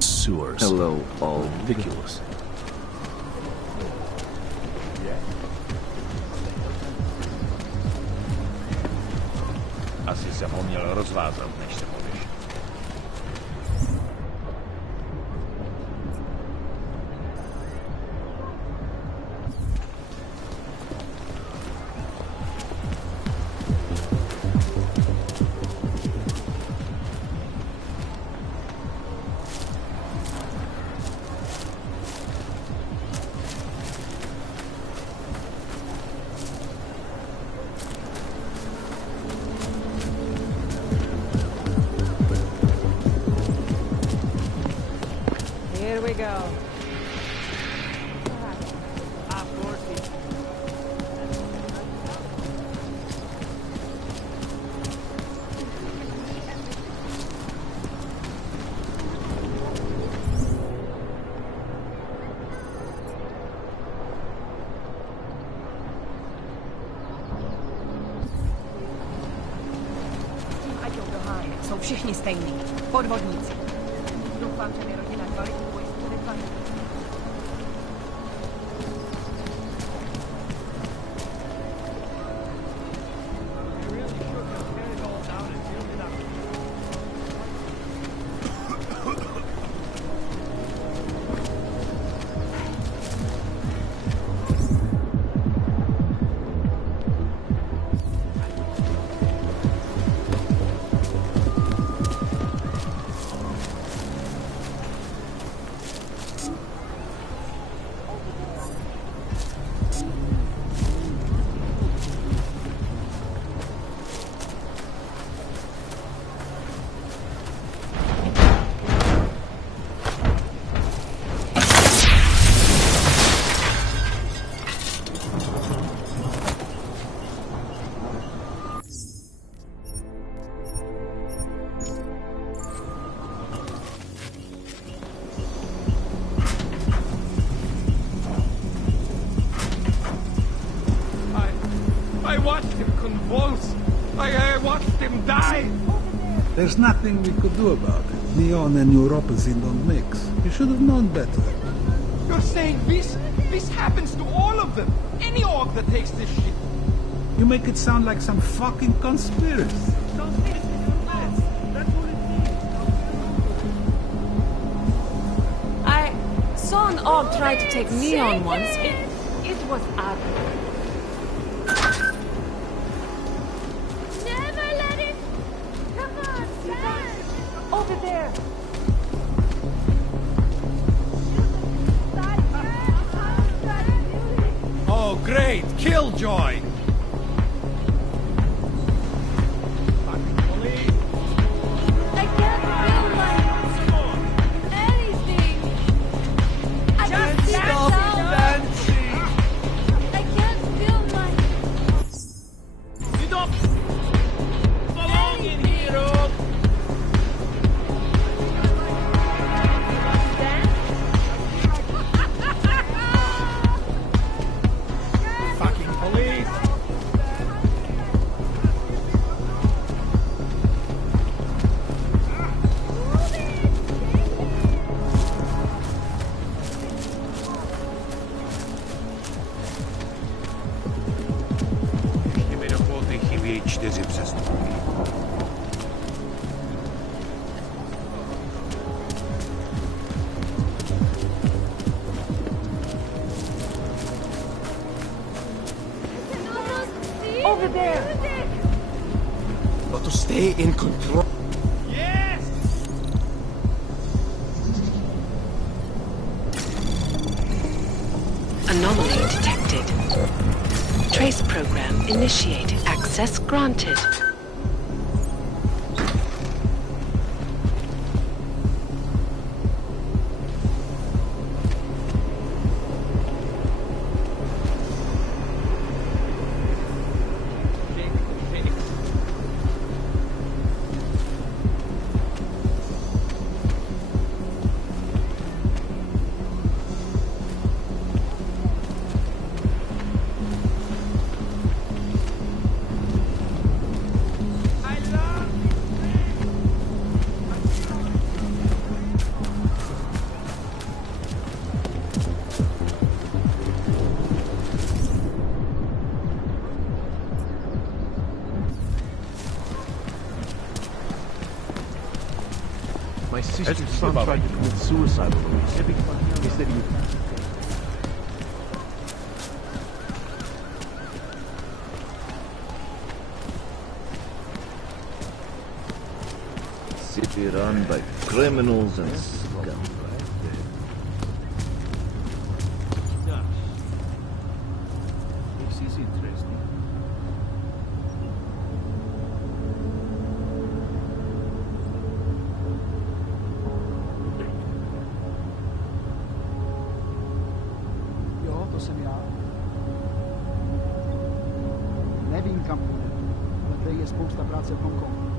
Sewers. Hello, all. Ridiculous. Asi jsem ho měl rozvázat, než se pověš. Here we go. Ať jdou do háje, jsou všichni stejní. Podvodníci. Doufám, že mi rodina kvalitní vojsku vytvoří. watched him convulse. I watched him die. There's nothing we could do about it. Neon and neuropathy don't mix. You should have known better. You're saying this happens to all of them? Any orc that takes this shit? You make it sound like some fucking conspiracy. I saw an orc try to take Neon once. It was ugly. Never let it. Come on, Dad. Over there. Oh, great! Killjoy! I can't feel anything. I just Stop dancing! I can't feel You don't belong in here, Oak. Fucking police! Ještě mi do ploty chybějí 4 přestupky. Over there. But to stay in control. Yes! Anomaly detected. Trace program initiated. Access granted. My sister's son tried to commit suicide over me. He said he... City run by criminals and scum. This is interesting. Jo, to jsem já. Nevím, kam půjde, ale tady je spousta práce v Hongkongu.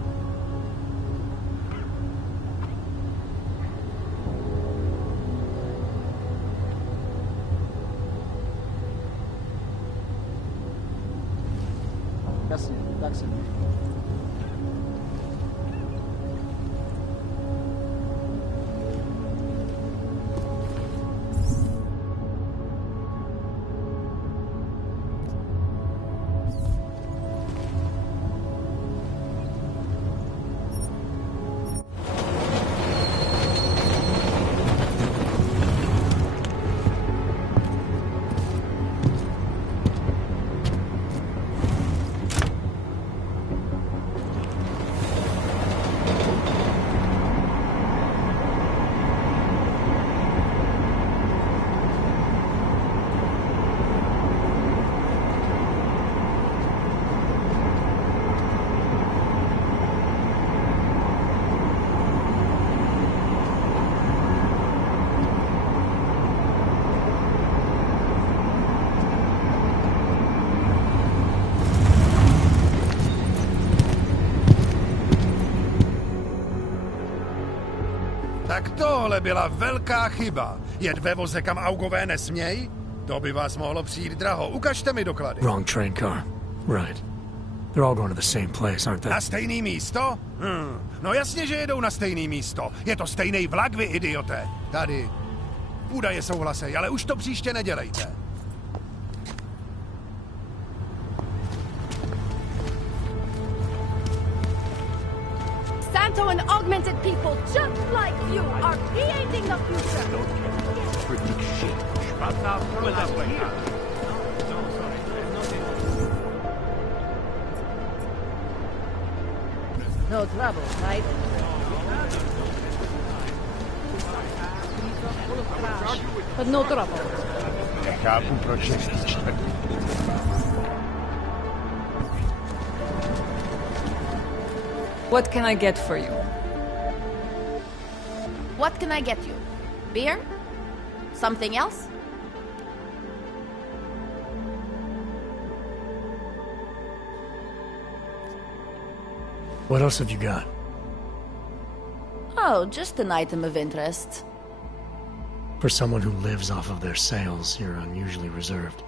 Jasně, tak jsem. Tak tohle byla velká chyba. Jet ve voze, kam augové nesměj? To by vás mohlo přijít draho. Ukažte mi doklady. Wrong train car. Right. They're all going to the same place, aren't they? Na stejný místo? No jasně, že jedou na stejný místo. Je to stejný vlak, vy idioté. Tady. Údaje souhlasej, ale už to příště nedělejte. Santo and augmented people, just like you, are creating the future. No trouble, right? But no trouble. Nechápu, proč je čtvrtý. What can I get for you? What can I get you? Beer? Something else? What else have you got? Oh, just an item of interest. For someone who lives off of their sales, you're unusually reserved.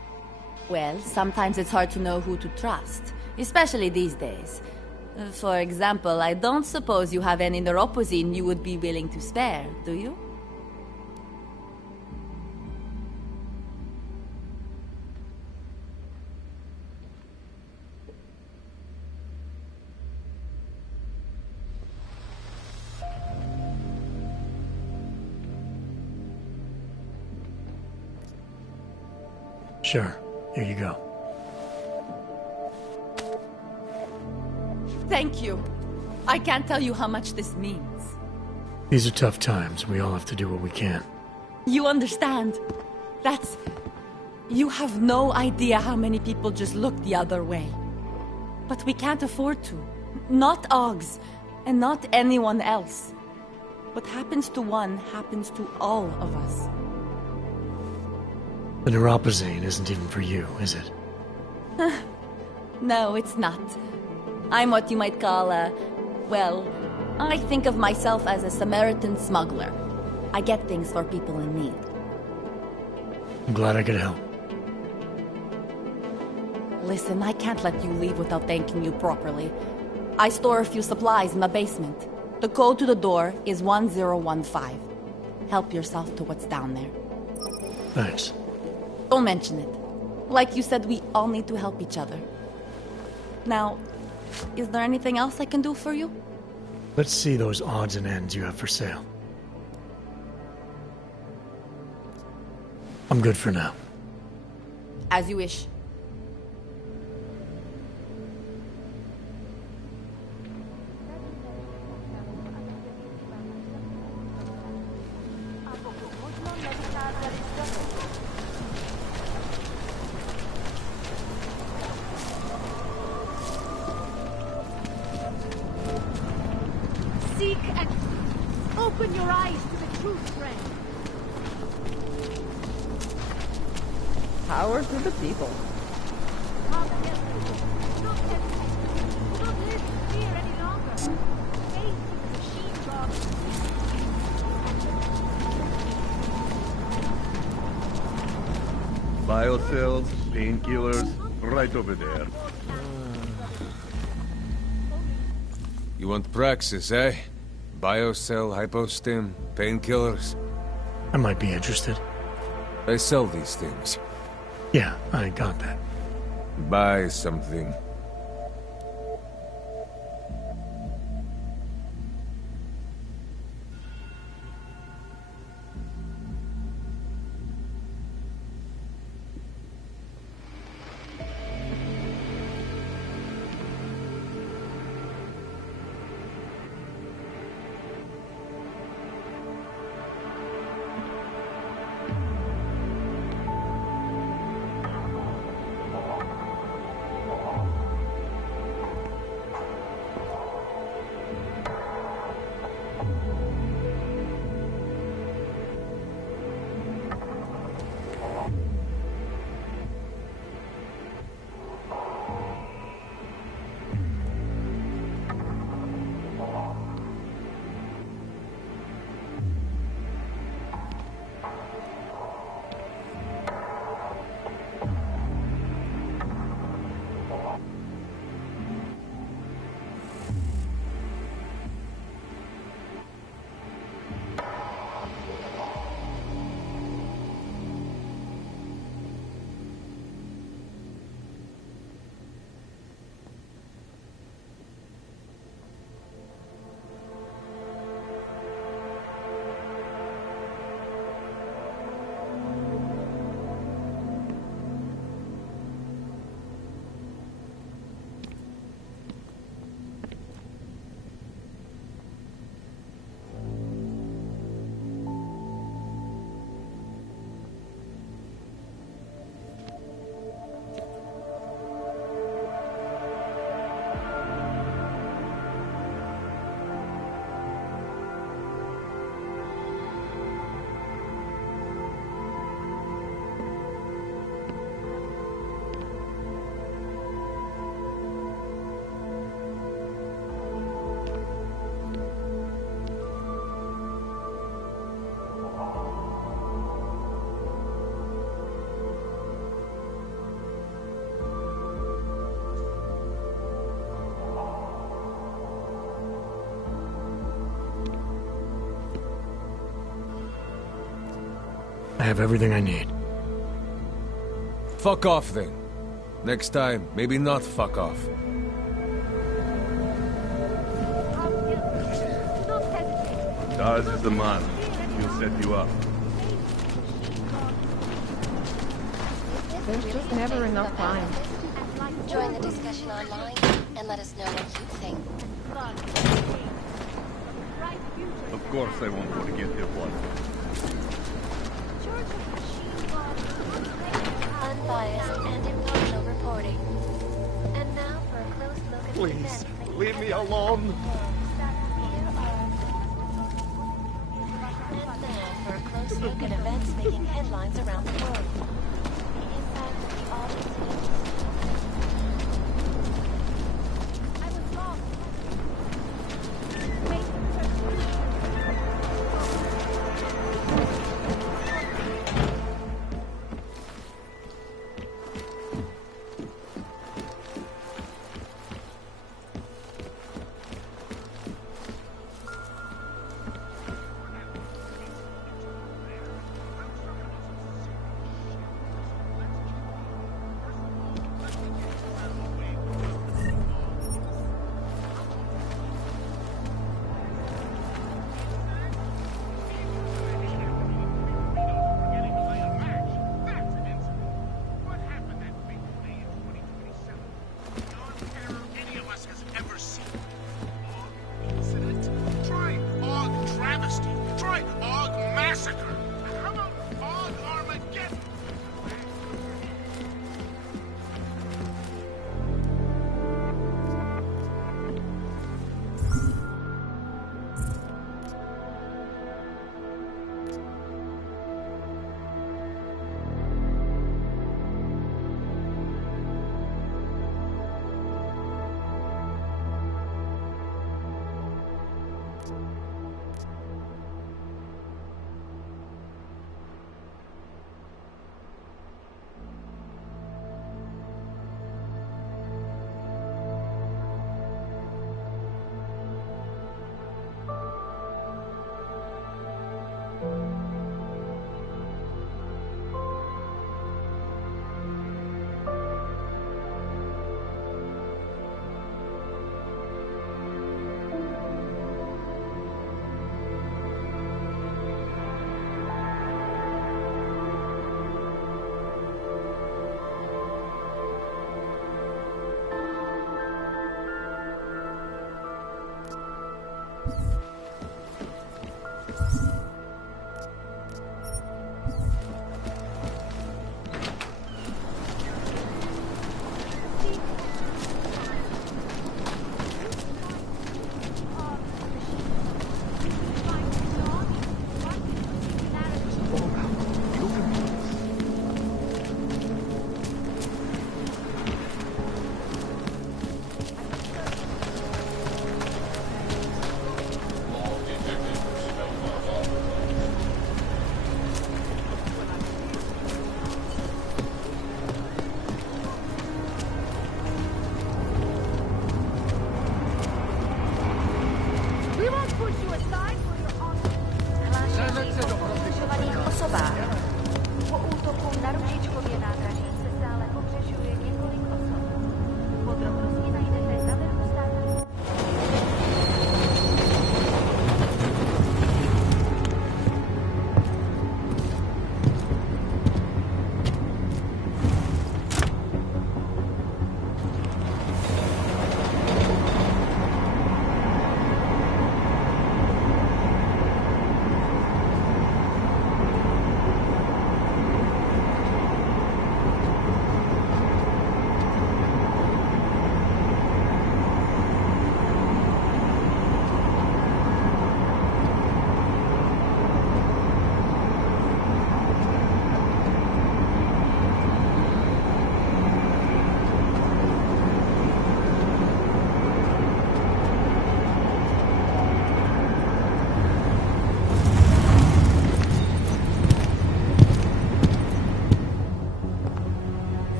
Well, sometimes it's hard to know who to trust, especially these days. For example, I don't suppose you have any neuropozyne you would be willing to spare, do you? Sure. Here you go. Thank you. I can't tell you how much this means. These are tough times. We all have to do what we can. You understand? That's... You have no idea how many people just look the other way. But we can't afford to. Not Oggs, and not anyone else. What happens to one happens to all of us. The neuropozyne isn't even for you, is it? No, it's not. I'm what you might call a... Well, I think of myself as a Samaritan smuggler. I get things for people in need. I'm glad I could help. Listen, I can't let you leave without thanking you properly. I store a few supplies in the basement. The code to the door is 1015. Help yourself to what's down there. Thanks. Don't mention it. Like you said, we all need to help each other. Now, is there anything else I can do for you? Let's see those odds and ends you have for sale. I'm good for now. As you wish. Seek and open your eyes to the truth, friend. Power to the people. Come here. Don't live in fear any longer. Faith is a sheepdog. Biocells, painkillers, right over there. You want Praxis, eh? Biocell, hypostim, painkillers? I might be interested. I sell these things. Yeah, I got that. Buy something. I have everything I need. Fuck off then. Next time, maybe not fuck off. Daz is the man. He'll set you up. There's just never enough time. Join the discussion online and let us know what you think. Of course I won't forget your blood. Unbiased and impartial reporting. And now for a close look at the events. Leave me alone. And now for a close look at events making headlines around the world. The impact of the all incidents. I was lost.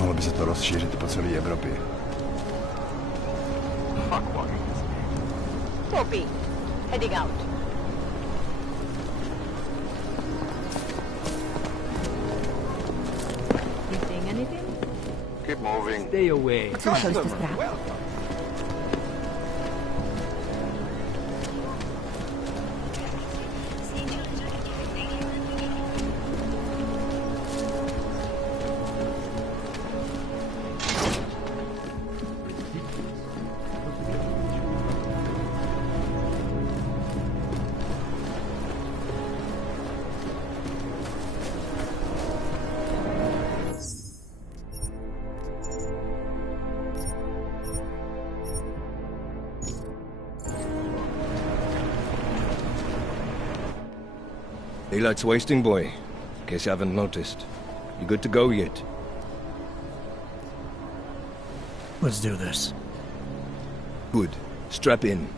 Mohlo by se to rozšířit po celé Evropě. Copy. Heading out. You seeing anything? Keep moving. Stay away. Daylight's wasting, boy. In case you haven't noticed. You good to go yet? Let's do this. Good. Strap in.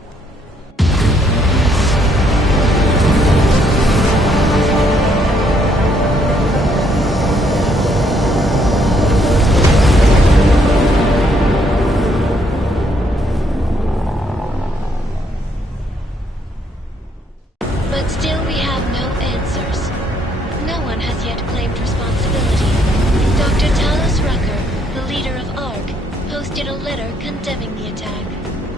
But still we have no answers. No one has yet claimed responsibility. Dr. Talos Rucker, the leader of ARC, posted a letter condemning the attack.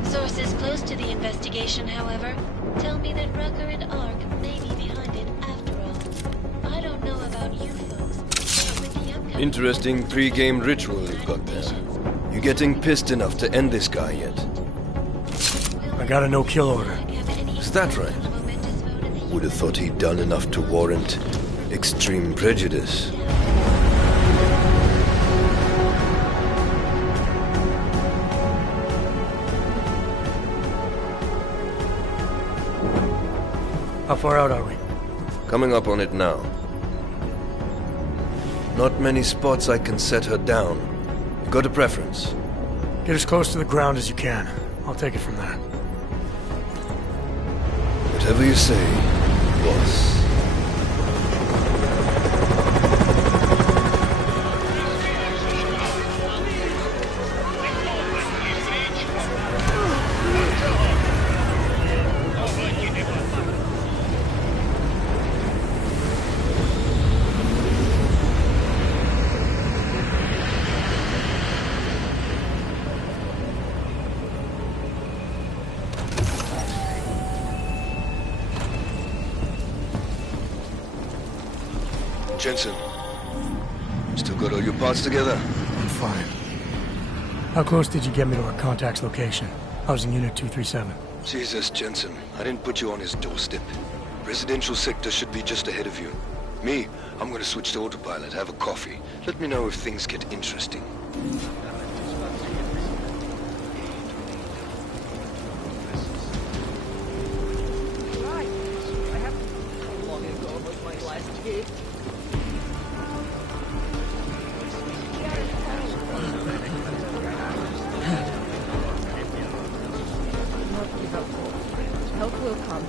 Sources close to the investigation, however, tell me that Rucker and ARC may be behind it after all. I don't know about you folks, but with the upcoming... Interesting pre-game ritual you've got there. You getting pissed enough to end this guy yet? I got a no-kill order. Is that right? Would have thought he'd done enough to warrant extreme prejudice. How far out are we? Coming up on it now. Not many spots I can set her down. You got a preference? Get as close to the ground as you can. I'll take it from there. Whatever you say, boss. Jensen, still got all your parts together? I'm fine. How close did you get me to our contact's location? I was in Unit 237. Jesus, Jensen, I didn't put you on his doorstep. Residential sector should be just ahead of you. Me, I'm gonna switch to autopilot, have a coffee. Let me know if things get interesting. Help will come.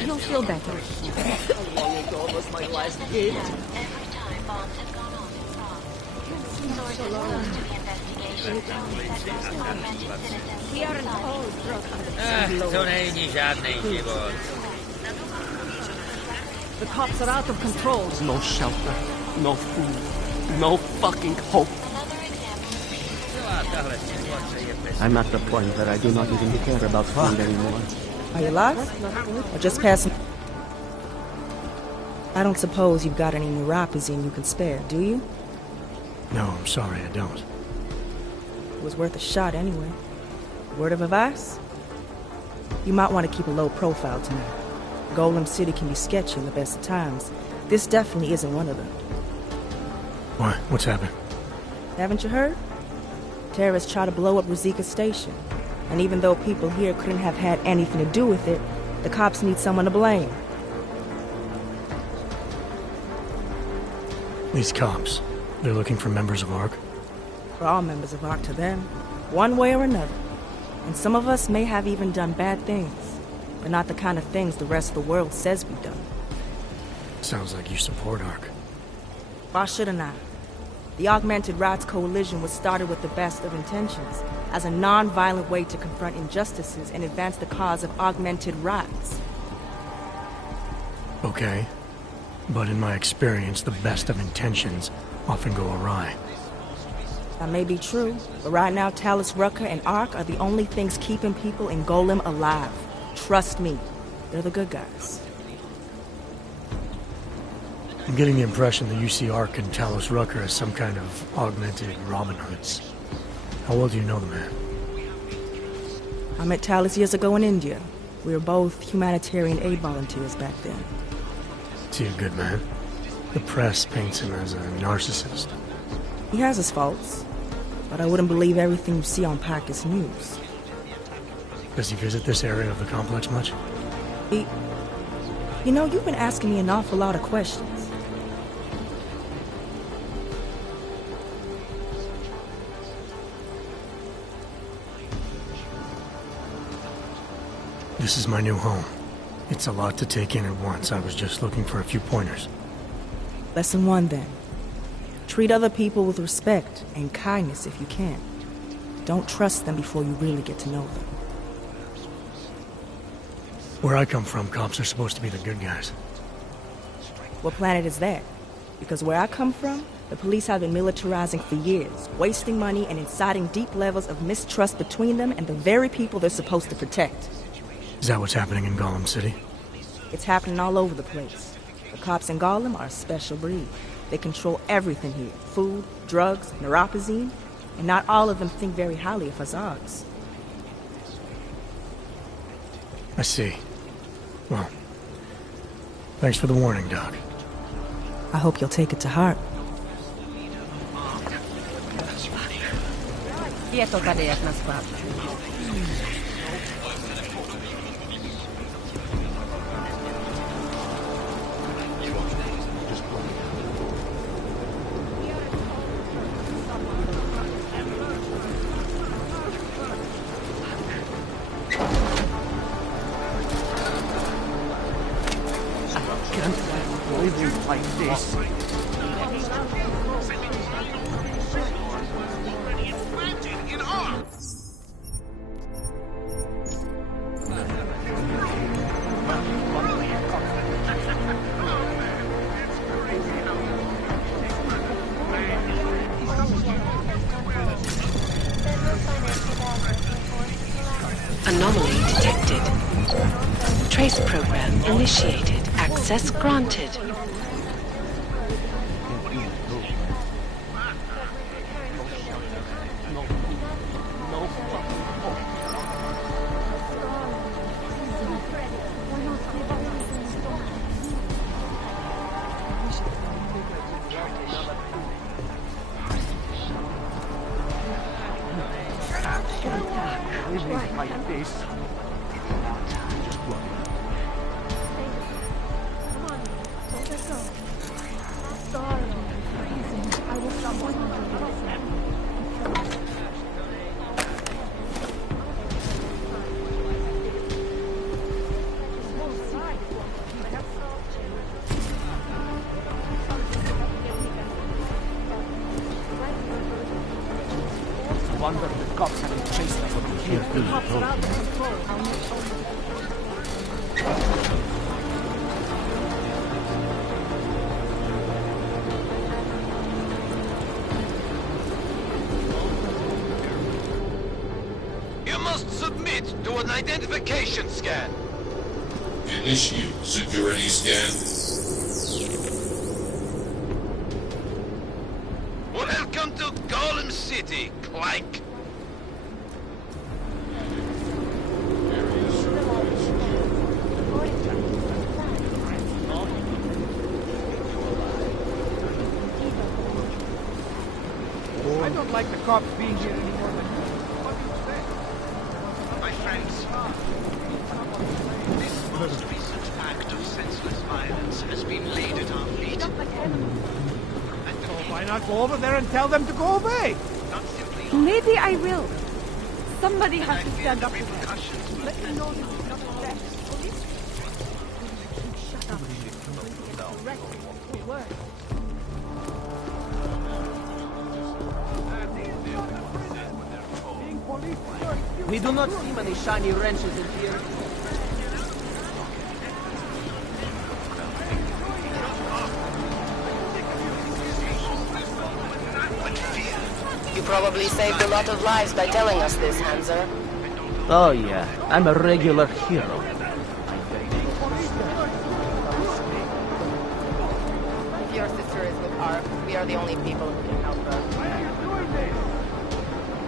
You'll feel better. It was my last gig. Every time bombs have gone off in Prague. Sources close to the investigation tell me that most augmented citizens We aren't all drunk under To není žádnej život. The cops are out of control. No shelter, no food, no fucking hope. I'm at the point that I do not even care about food anymore. Are you lost? Or just passing? I don't suppose you've got any neuropazine you can spare, do you? No, I'm sorry, I don't. It was worth a shot anyway. Word of advice? You might want to keep a low profile tonight. Golem City can be sketchy in the best of times. This definitely isn't one of them. Why? What's happened? Haven't you heard? Terrorists try to blow up Ruzika Station. And even though people here couldn't have had anything to do with it, the cops need someone to blame. These cops, they're looking for members of ARC? We're all members of ARC to them, one way or another. And some of us may have even done bad things, but not the kind of things the rest of the world says we've done. Sounds like you support ARC. Why shouldn't I? The Augmented Rights Coalition was started with the best of intentions, as a non-violent way to confront injustices and advance the cause of augmented rights. Okay. But in my experience, the best of intentions often go awry. That may be true, but right now Talus Rucker and ARC are the only things keeping people in Golem alive. Trust me, they're the good guys. I'm getting the impression that you see ARC and Talos Rucker as some kind of augmented Robin Hoods. How well do you know the man? I met Talus years ago in India. We were both humanitarian aid volunteers back then. Is he a good man? The press paints him as a narcissist. He has his faults, but I wouldn't believe everything you see on Pacus News. Does he visit this area of the complex much? You know, you've been asking me an awful lot of questions. This is my new home. It's a lot to take in at once. I was just looking for a few pointers. Lesson 1, then. Treat other people with respect and kindness if you can. Don't trust them before you really get to know them. Where I come from, cops are supposed to be the good guys. What planet is that? Because where I come from, the police have been militarizing for years, wasting money and inciting deep levels of mistrust between them and the very people they're supposed to protect. Is that what's happening in Golem City? It's happening all over the place. The cops in Golem are a special breed. They control everything here. Food, drugs, neuropazine. And not all of them think very highly of us Ogs. I see. Well, thanks for the warning, Doc. I hope you'll take it to heart. Living like this. Anomaly detected. Trace program initiated. Access granted. Living like this. Wonder if the cops haven't chased us from here. You must submit to an identification scan. Initiate security scan. city, Clank! I don't like the cops being here anymore than you. What do you say? My friends, this most recent act of senseless violence has been laid at our feet. So why not go over there and tell them to go away? Maybe I will. Somebody has to stand up to them. Let me know this is not a test. Shut up. Arrested for words. We do not see many shiny wrenches in here. You probably saved a lot of lives by telling us this, Hanser. Oh yeah, I'm a regular hero. If your sister is with Ark, we are the only people who can help her. Why are you doing this?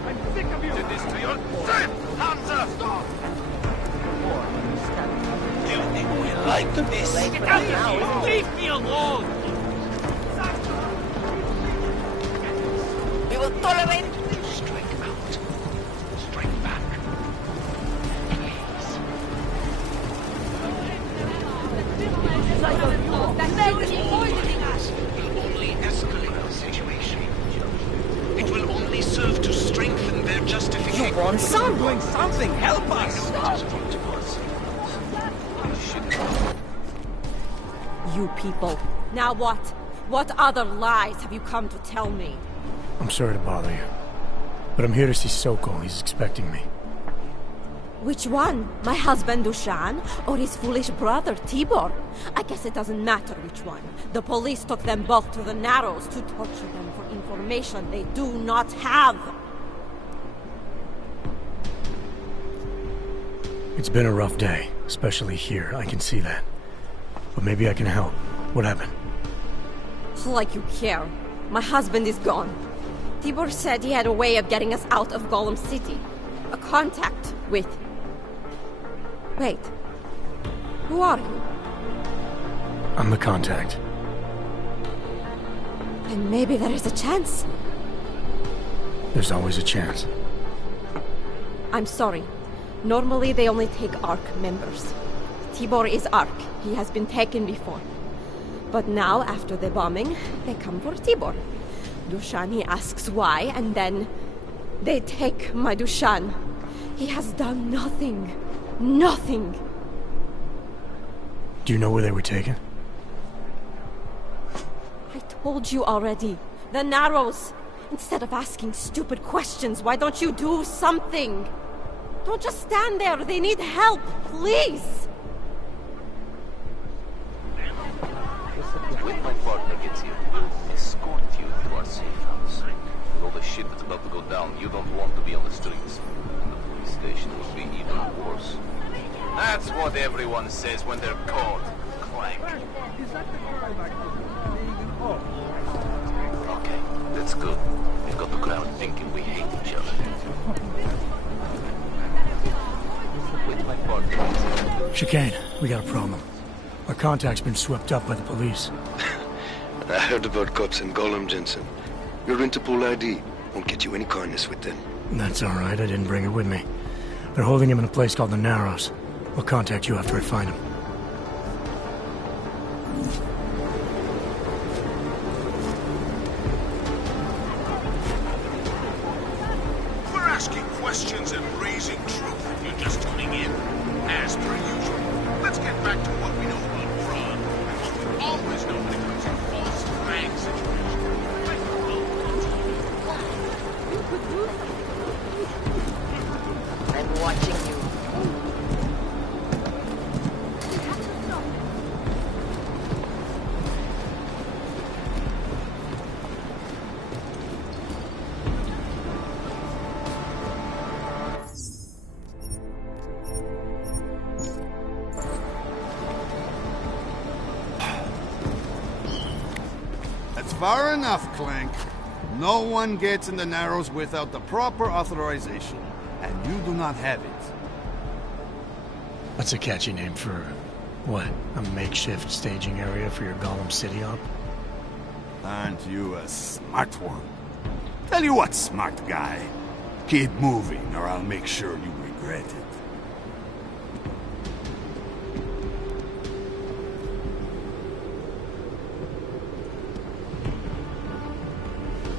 I'm sick of you! Did this to your friend, Hansa! Stop! You think we like this? Get out now! Leave me alone! We will tolerate... Strike out. Strike back. Only escalate the situation. It will only serve to strengthen their justification. You want some? Doing something. Help us. You people. Now what? What other lies have you come to tell me? I'm sorry to bother you, but I'm here to see Sokol. He's expecting me. Which one? My husband Dushan or his foolish brother Tibor? I guess it doesn't matter which one. The police took them both to the Narrows to torture them for information they do not have. It's been a rough day, especially here. I can see that. But maybe I can help. What happened? Like you care. My husband is gone. Tibor said he had a way of getting us out of Golem City. A contact with... Wait. Who are you? I'm the contact. And maybe there is a chance. There's always a chance. I'm sorry. Normally they only take ARC members. Tibor is ARC. He has been taken before. But now, after the bombing, they come for Tibor. Dushan, he asks why, and then they take my Dushan. He has done nothing. Nothing. Do you know where they were taken? I told you already. The Narrows. Instead of asking stupid questions, why don't you do something? Don't just stand there. They need help. Please. When my partner gets here, we'll escort you to our safe house. With all the shit that's about to go down, you don't want to be on the streets. And the police station will be even worse. That's what everyone says when they're caught. Clank. Okay, that's good. We've got the crowd thinking we hate each other. With my partner. Chicane, we got a problem. Our contact's been swept up by the police. I heard about cops in Golem, Jensen. Your Interpol ID won't get you any kindness with them. That's all right. I didn't bring it with me. They're holding him in a place called the Narrows. I'll contact you after I find him. We're asking questions and raising truth. You're just tuning in, as per usual. Let's get back to what we know about fraud. What we've always known when it comes to false flag situations. I'm watching you. That's far enough, Clank. No one gets in the Narrows without the proper authorization, and you do not have it. That's a catchy name for, what, a makeshift staging area for your Gollum City op? Aren't you a smart one? Tell you what, smart guy. Keep moving, or I'll make sure you regret it.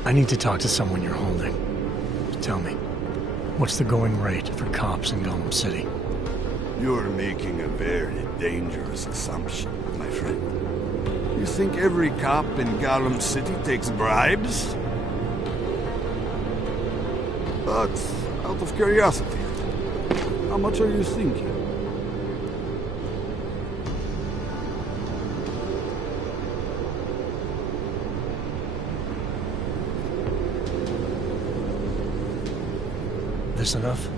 I need to talk to someone you're holding. Tell me, what's the going rate for cops in Gollum City? You're making a very dangerous assumption, my friend. You think every cop in Gollum City takes bribes? But, out of curiosity, how much are you thinking? This enough?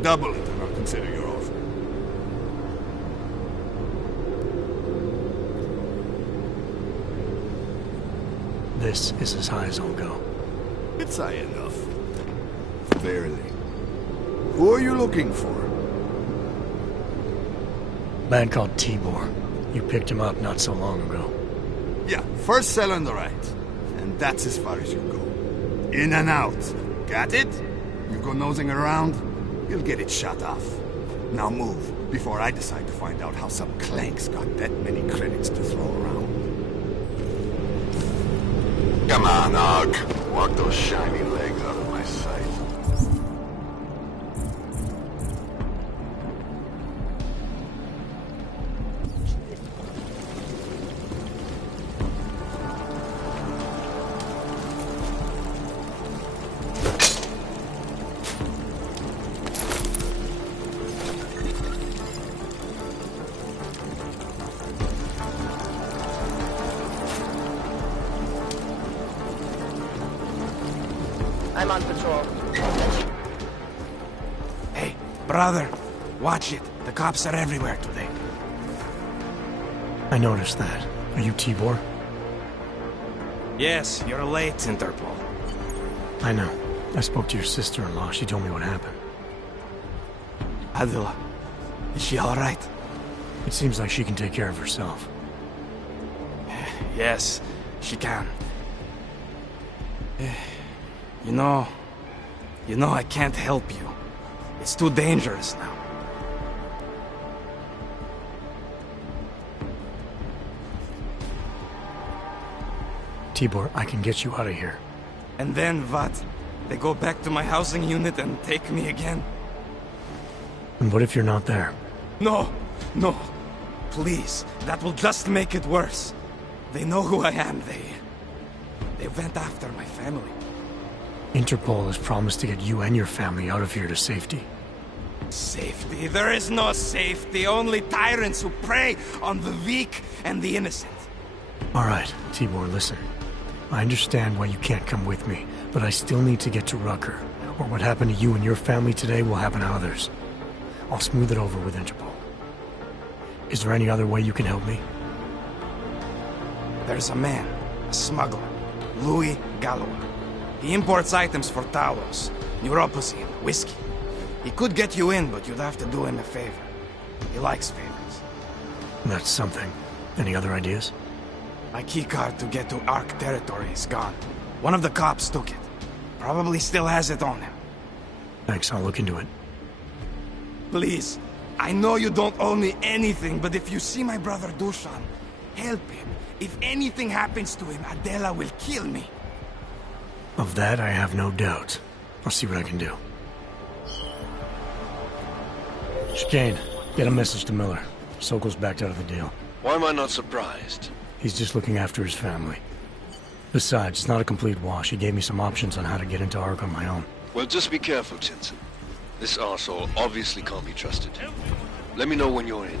Double it, and I'll consider your offer. This is as high as I'll go. It's high enough. Barely. Who are you looking for? Man called Tibor. You picked him up not so long ago. Yeah, first cell on the right. And that's as far as you go. In and out. Got it? You go nosing around, you'll get it shut off. Now move, before I decide to find out how some clanks got that many credits to throw around. Come on, Og. Walk those shiny legs out of my sight. I'm on patrol. Hey, brother, watch it. The cops are everywhere today. I noticed that. Are you Tibor? Yes, you're late, Interpol. I know. I spoke to your sister-in-law. She told me what happened. Adila, is she alright? It seems like she can take care of herself. Yes, she can. You know, I can't help you. It's too dangerous now. Tibor, I can get you out of here. And then what? They go back to my housing unit and take me again? And what if you're not there? No, no. Please, that will just make it worse. They know who I am. They went after my family. Interpol has promised to get you and your family out of here to safety. Safety? There is no safety. Only tyrants who prey on the weak and the innocent. All right, Tibor, listen. I understand why you can't come with me, but I still need to get to Rucker, or what happened to you and your family today will happen to others. I'll smooth it over with Interpol. Is there any other way you can help me? There's a man, a smuggler, Louis Galloway. He imports items for Talos, neuropozyne, whiskey. He could get you in, but you'd have to do him a favor. He likes favors. That's something. Any other ideas? My keycard to get to Ark territory is gone. One of the cops took it. Probably still has it on him. Thanks, I'll look into it. Please, I know you don't owe me anything, but if you see my brother Dushan, help him. If anything happens to him, Adela will kill me. Of that, I have no doubt. I'll see what I can do. Chicane, get a message to Miller. Sokol's backed out of the deal. Why am I not surprised? He's just looking after his family. Besides, it's not a complete wash. He gave me some options on how to get into Ark on my own. Well, just be careful, Jensen. This arsehole obviously can't be trusted. Let me know when you're in.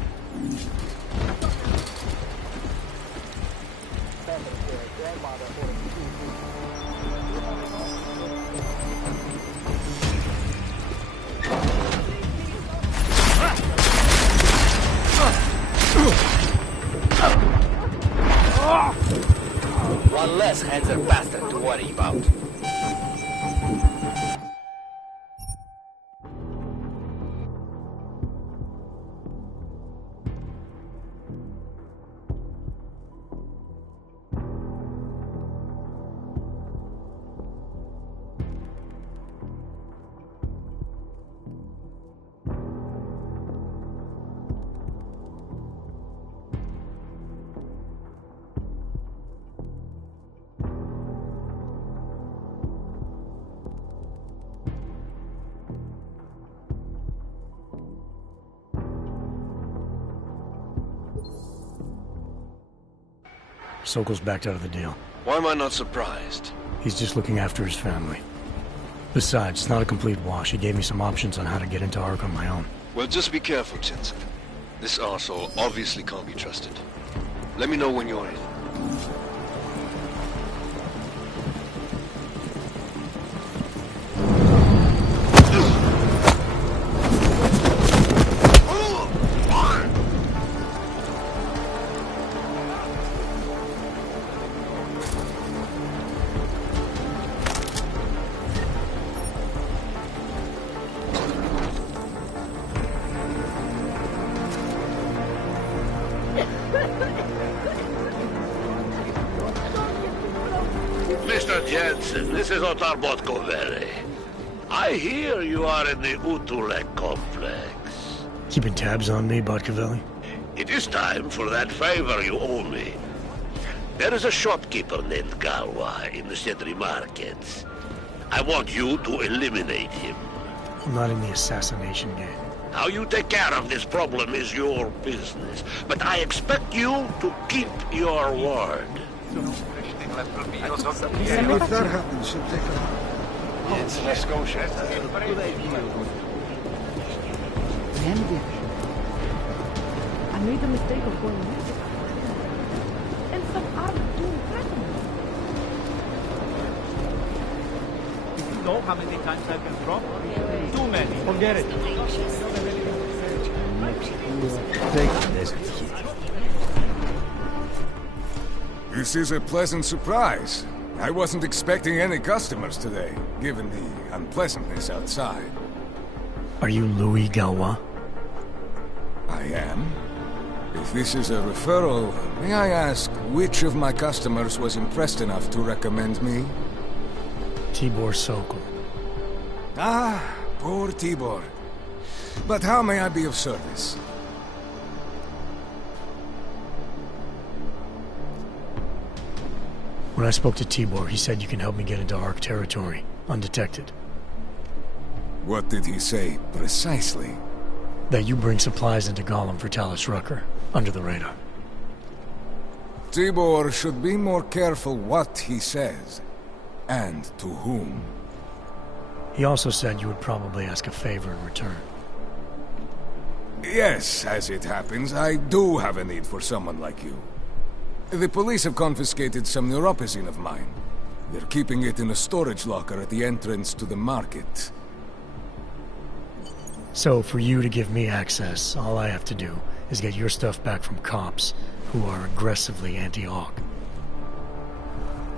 One less handsome bastard to worry about. Sokol's backed out of the deal. Why am I not surprised? He's just looking after his family. Besides, it's not a complete wash. He gave me some options on how to get into Ark on my own. Well, just be careful, Jensen. This arsehole obviously can't be trusted. Let me know when you're in. Mr. Jensen, this is Otar Botkovere. I hear you are in the Utulek complex. Keeping tabs on me, Botkovelli? It is time for that favor you owe me. There is a shopkeeper named Galwa in the Sentry markets. I want you to eliminate him. I'm not in the assassination game. How you take care of this problem is your business. But I expect you to keep your word. If that happens, she'll take her out. Yes, let's go, Chef. I made the mistake of going missing. And some armed doing threatening. You know how many times I've been drunk? Too many. Forget it. Take this. This is a pleasant surprise. I wasn't expecting any customers today, given the unpleasantness outside. Are you Louis Galwa? I am. If this is a referral, may I ask which of my customers was impressed enough to recommend me? Tibor Sokol. Ah, poor Tibor. But how may I be of service? When I spoke to Tibor, he said you can help me get into Ark territory, undetected. What did he say, precisely? That you bring supplies into Gollum for Talus Rucker, under the radar. Tibor should be more careful what he says, and to whom. He also said you would probably ask a favor in return. Yes, as it happens, I do have a need for someone like you. The police have confiscated some neuropazine of mine. They're keeping it in a storage locker at the entrance to the market. So, for you to give me access, all I have to do is get your stuff back from cops who are aggressively anti-Aug.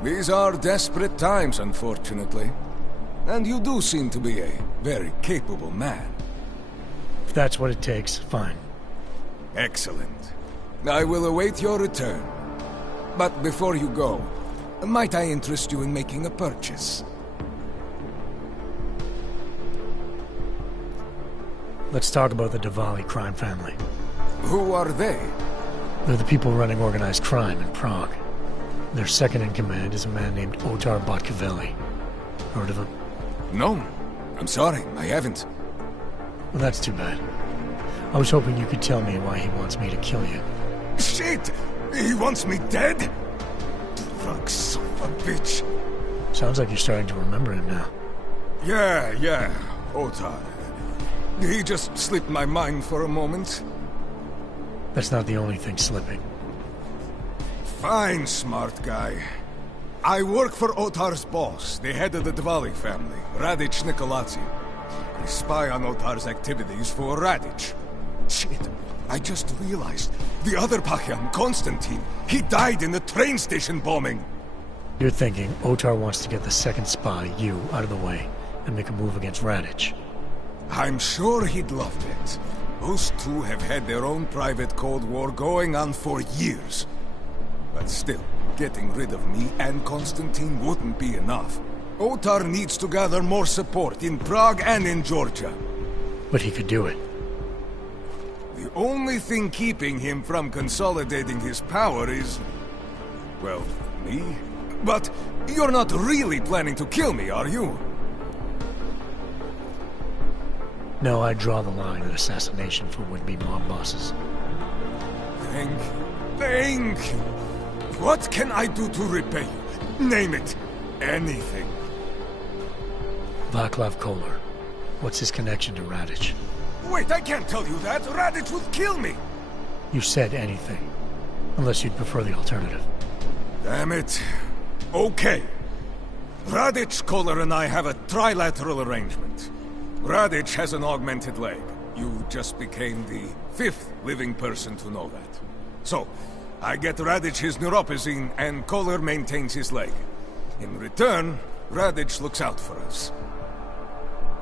These are desperate times, unfortunately. And you do seem to be a very capable man. If that's what it takes, fine. Excellent. I will await your return. But before you go, might I interest you in making a purchase? Let's talk about the Diwali crime family. Who are they? They're the people running organized crime in Prague. Their second in command is a man named Otar Botkovelli. Heard of him? No. I'm sorry, I haven't. Well, that's too bad. I was hoping you could tell me why he wants me to kill you. Shit! He wants me dead? Drunk son of a bitch. Sounds like you're starting to remember him now. Yeah, Otar. He just slipped my mind for a moment. That's not the only thing slipping. Fine, smart guy. I work for Otar's boss, the head of the Diwali family, Radic Nikoladze. I spy on Otar's activities for Radic. Shit, I just realized. The other Pachyan, Konstantin, he died in the train station bombing. You're thinking Otar wants to get the second spy, you, out of the way, and make a move against Radich. I'm sure he'd love it. Those two have had their own private Cold War going on for years. But still, getting rid of me and Constantine wouldn't be enough. Otar needs to gather more support in Prague and in Georgia. But he could do it. The only thing keeping him from consolidating his power is... well, me? But you're not really planning to kill me, are you? No, I draw the line at assassination for would-be mob bosses. Thank you. Thank you. What can I do to repay you? Name it. Anything. Václav Koller. What's his connection to Radich? Wait, I can't tell you that. Radich would kill me. You said anything. Unless you'd prefer the alternative. Damn it. Okay. Radich, Koller, and I have a trilateral arrangement. Radich has an augmented leg. You just became the 5th living person to know that. So, I get Radich his neuropozyne, and Koller maintains his leg. In return, Radich looks out for us.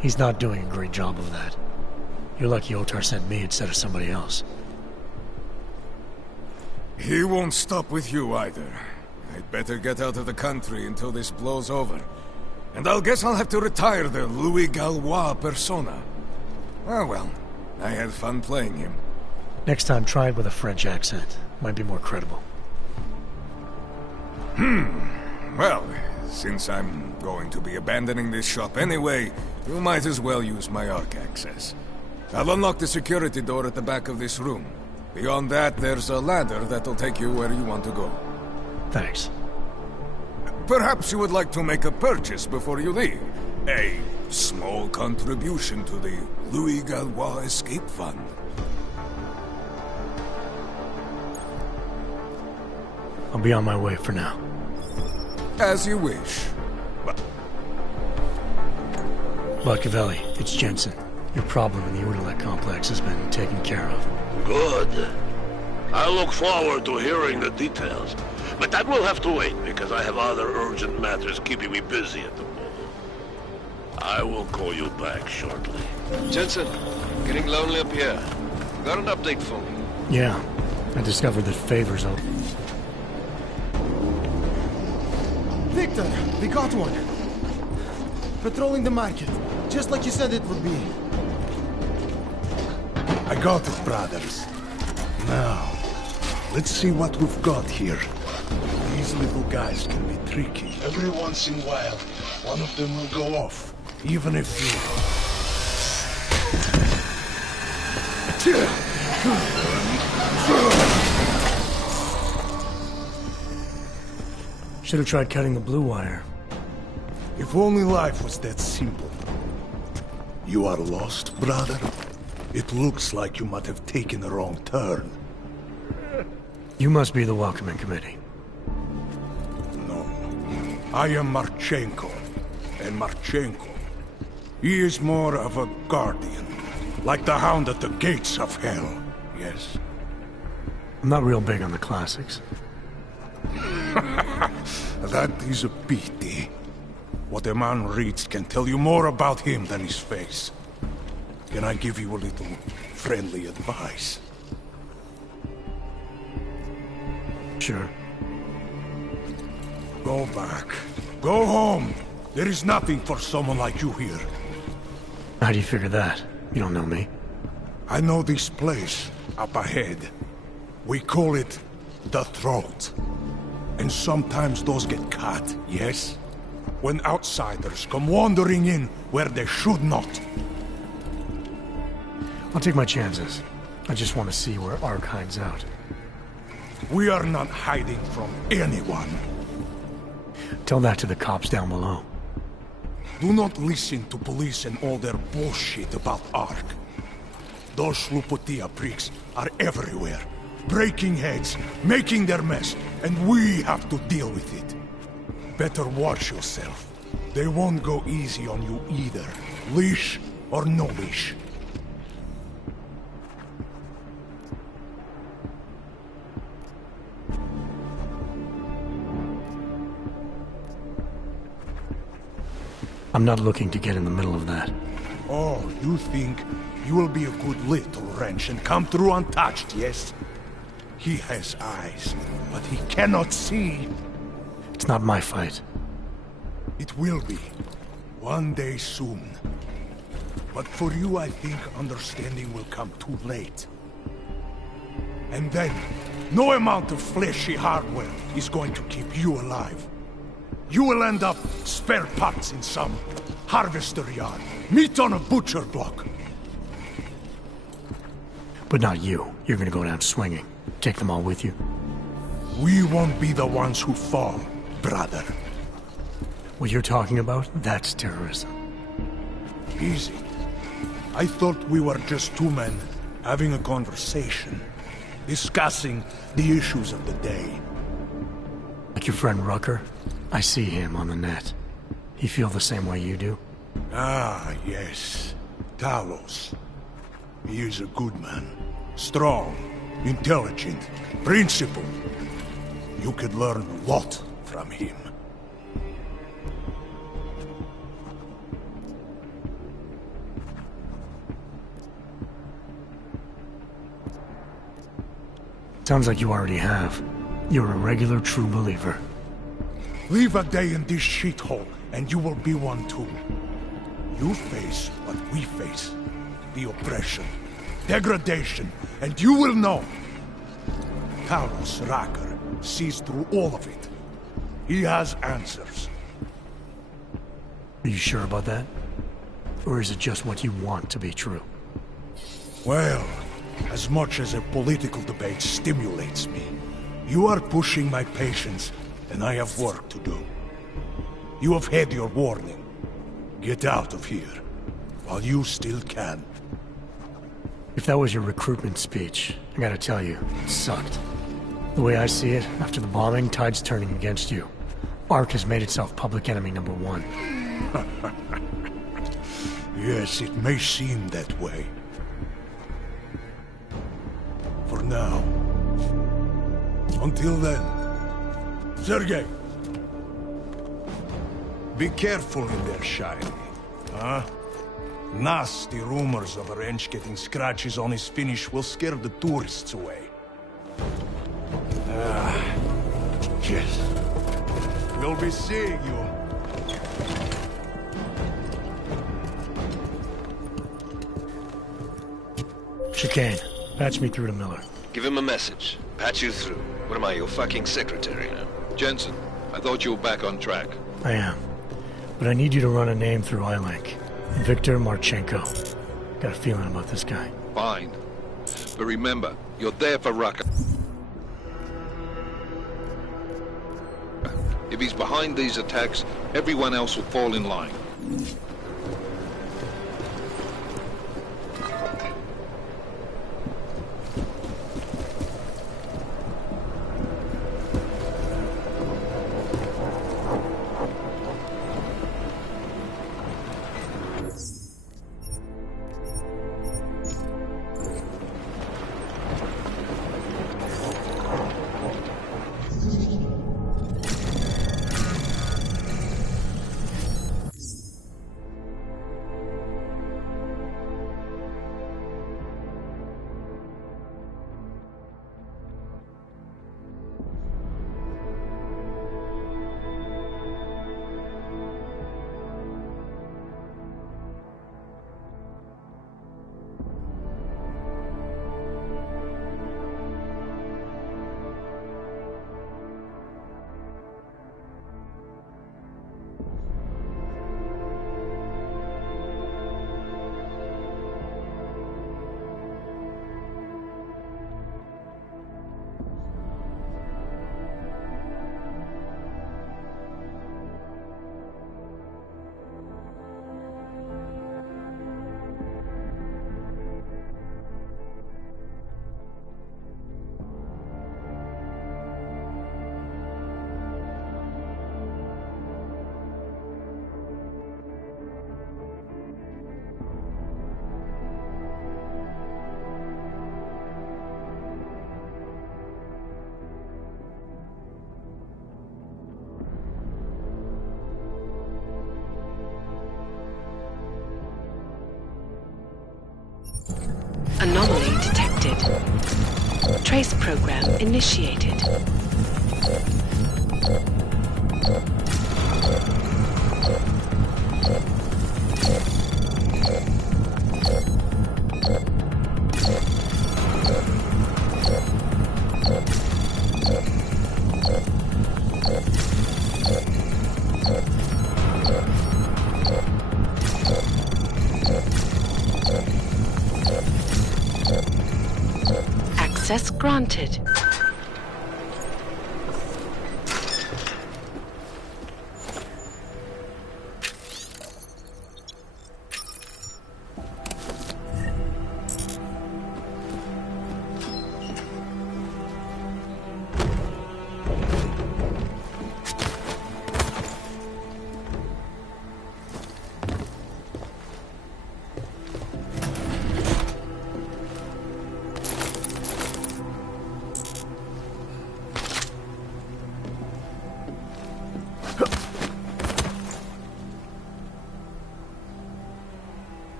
He's not doing a great job of that. You're lucky Otar sent me instead of somebody else. He won't stop with you either. I'd better get out of the country until this blows over. And I guess I'll have to retire the Louis Gallois persona. Oh well, I had fun playing him. Next time, try it with a French accent. Might be more credible. Well, since I'm going to be abandoning this shop anyway, you might as well use my Arc access. I'll unlock the security door at the back of this room. Beyond that, there's a ladder that'll take you where you want to go. Thanks. Perhaps you would like to make a purchase before you leave. A small contribution to the Louis Gallois Escape Fund. I'll be on my way for now. As you wish. Machiavelli, it's Jensen. Your problem in the Udalek complex has been taken care of. Good. I look forward to hearing the details. But that will have to wait, because I have other urgent matters keeping me busy at the moment. I will call you back shortly. Jensen, getting lonely up here. Got an update for me? Yeah, I discovered that Favor's open. Victor, we got one. Patrolling the market, just like you said it would be. I got it, brothers. Now, let's see what we've got here. These little guys can be tricky. Every once in a while, one of them will go off, even if you... Should have tried cutting the blue wire. If only life was that simple. You are lost, brother? It looks like you might have taken a wrong turn. You must be the welcoming committee. No. I am Marchenko. And Marchenko, he is more of a guardian. Like the hound at the gates of hell, yes? I'm not real big on the classics. That is a pity. What a man reads can tell you more about him than his face. Can I give you a little friendly advice? Sure. Go back. Go home. There is nothing for someone like you here. How do you figure that? You don't know me. I know this place, up ahead. We call it the Throat. And sometimes those get cut, yes? When outsiders come wandering in where they should not. I'll take my chances. I just want to see where Ark hides out. We are not hiding from anyone. Tell that to the cops down below. Do not listen to police and all their bullshit about Ark. Those Slupotia pricks are everywhere. Breaking heads, making their mess, and we have to deal with it. Better watch yourself. They won't go easy on you either. Leash or no leash. I'm not looking to get in the middle of that. Oh, you think you will be a good little wrench and come through untouched, yes? He has eyes, but he cannot see. It's not my fight. It will be. One day soon. But for you, I think understanding will come too late. And then, no amount of fleshy hardware is going to keep you alive. You will end up spare parts in some harvester yard, meat on a butcher block. But not you. You're gonna go down swinging. Take them all with you. We won't be the ones who fall, brother. What you're talking about, that's terrorism. Easy. I thought we were just two men having a conversation, discussing the issues of the day. Like your friend Rucker? I see him on the net. He feel the same way you do? Ah, yes. Talos. He is a good man. Strong, intelligent, principled. You could learn a lot from him. Sounds like you already have. You're a regular true believer. Live a day in this shithole, and you will be one too. You face what we face. The oppression, degradation, and you will know. Talos Rucker sees through all of it. He has answers. Are you sure about that? Or is it just what you want to be true? Well, as much as a political debate stimulates me, you are pushing my patience, and I have work to do. You have had your warning. Get out of here, while you still can. If that was your recruitment speech, I gotta tell you, it sucked. The way I see it, after the bombing, tide's turning against you. ARC has made itself public enemy #1. Yes, it may seem that way. For now. Until then. Sergei! Be careful in there, Shiny. Huh? Nasty rumors of a wrench getting scratches on his finish will scare the tourists away. Yes. We'll be seeing you. Chicane, patch me through to Miller. Give him a message. Patch you through. What am I, your fucking secretary now? Jensen, I thought you were back on track. I am. But I need you to run a name through iLink. Viktor Marchenko. Got a feeling about this guy. Fine. But remember, you're there for Rucker. If he's behind these attacks, everyone else will fall in line. Trace program initiated. Access granted.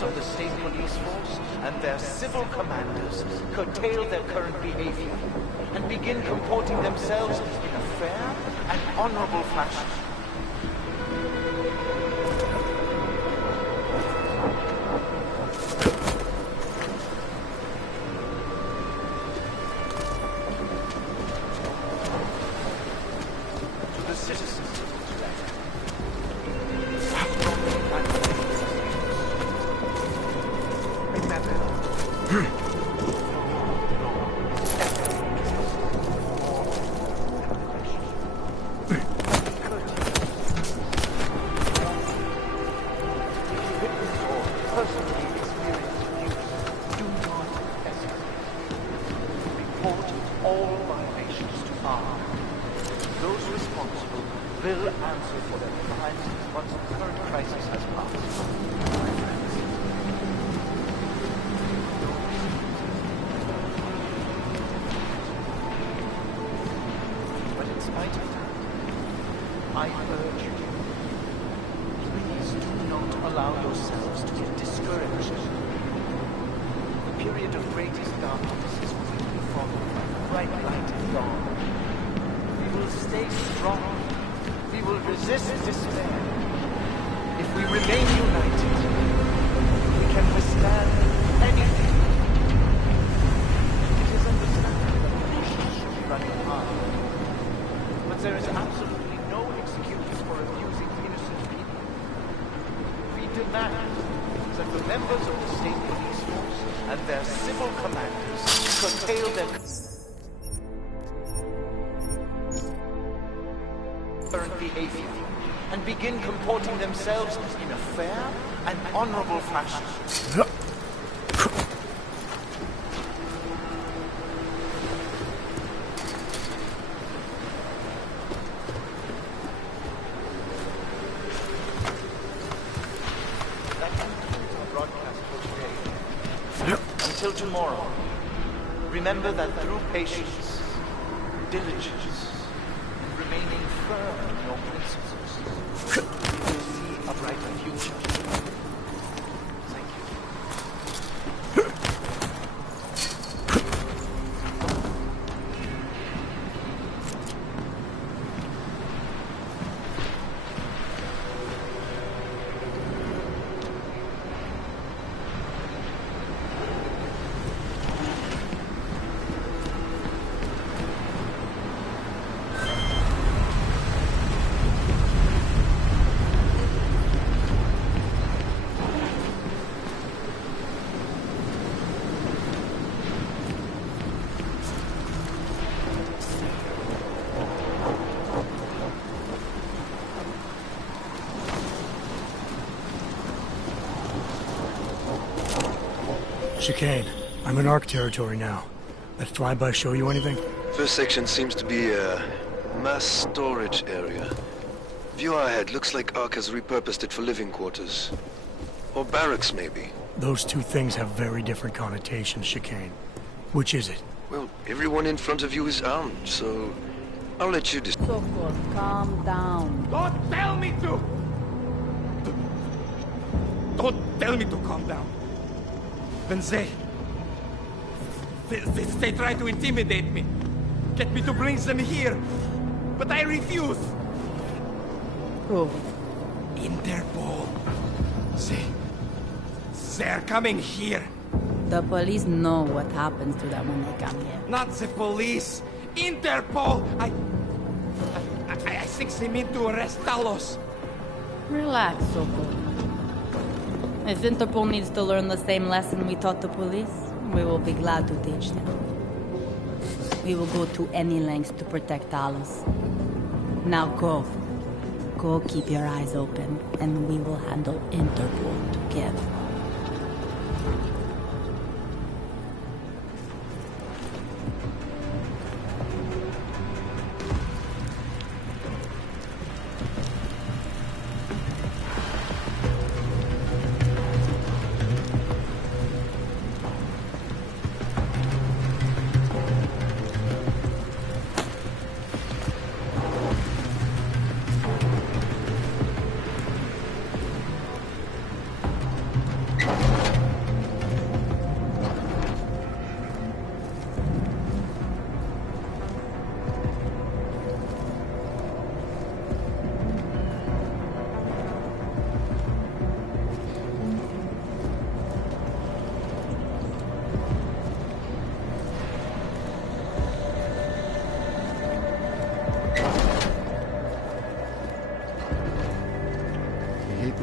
Of the state police force and their civil commanders curtail their current behavior and begin comporting themselves in a fair and honorable fashion. To the citizens of this land. I urge you, please do not allow yourselves to get discouraged. The period of greatest darkness is quickly followed by the bright light of dawn. We will stay strong. We will resist despair. If we remain united, we can withstand anything. It is understandable that nations should be running hard. But there is absolutely no excuse for abusing innocent people. We demand that the members of the state police force and their civil commanders curtail their... current behavior and begin comporting themselves in a fair and honorable fashion. That concludes our broadcast for today. Until tomorrow, remember that through patience, diligence, and remaining firm in your principles, you will see a brighter future. Thank you. Chicane, I'm in ARC territory now. That flyby show you anything? First section seems to be a mass storage area. View ahead looks like ARC has repurposed it for living quarters. Or barracks, maybe. Those two things have very different connotations, Chicane. Which is it? Well, everyone in front of you is armed, so I'll let you decide. Sokol, calm down. Don't tell me to! Don't tell me to calm down. When they try to intimidate me, get me to bring them here, but I refuse. Who? Interpol. They're coming here. The police know what happens to them when they come here. Not the police. Interpol. I think they mean to arrest Talos. Relax, Sokol. If Interpol needs to learn the same lesson we taught the police, we will be glad to teach them. We will go to any lengths to protect Talos. Now go. Go keep your eyes open, and we will handle Interpol together.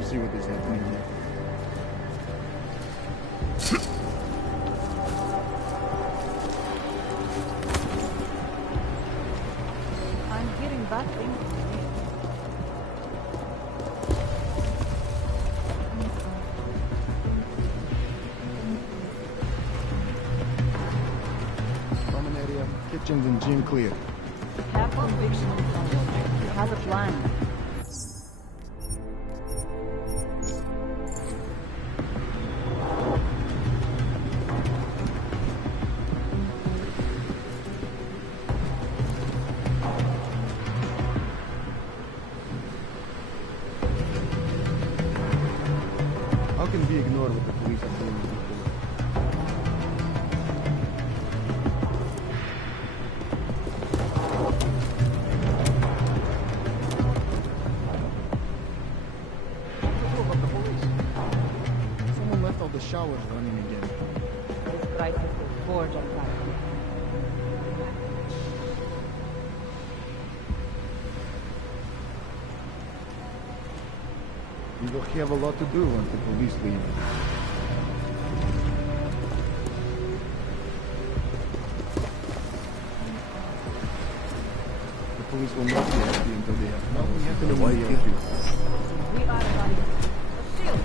see what is happening here. I'm hearing bad things. Common area, kitchens and gym clear. Have conviction. He has a plan. How can we ignore what the police are doing before? Someone left all the showers running again. This crisis will forge on fire. We will have a lot to do once the police leave. The police will not be happy until they have nothing happening in the LP. We are ready. A shield.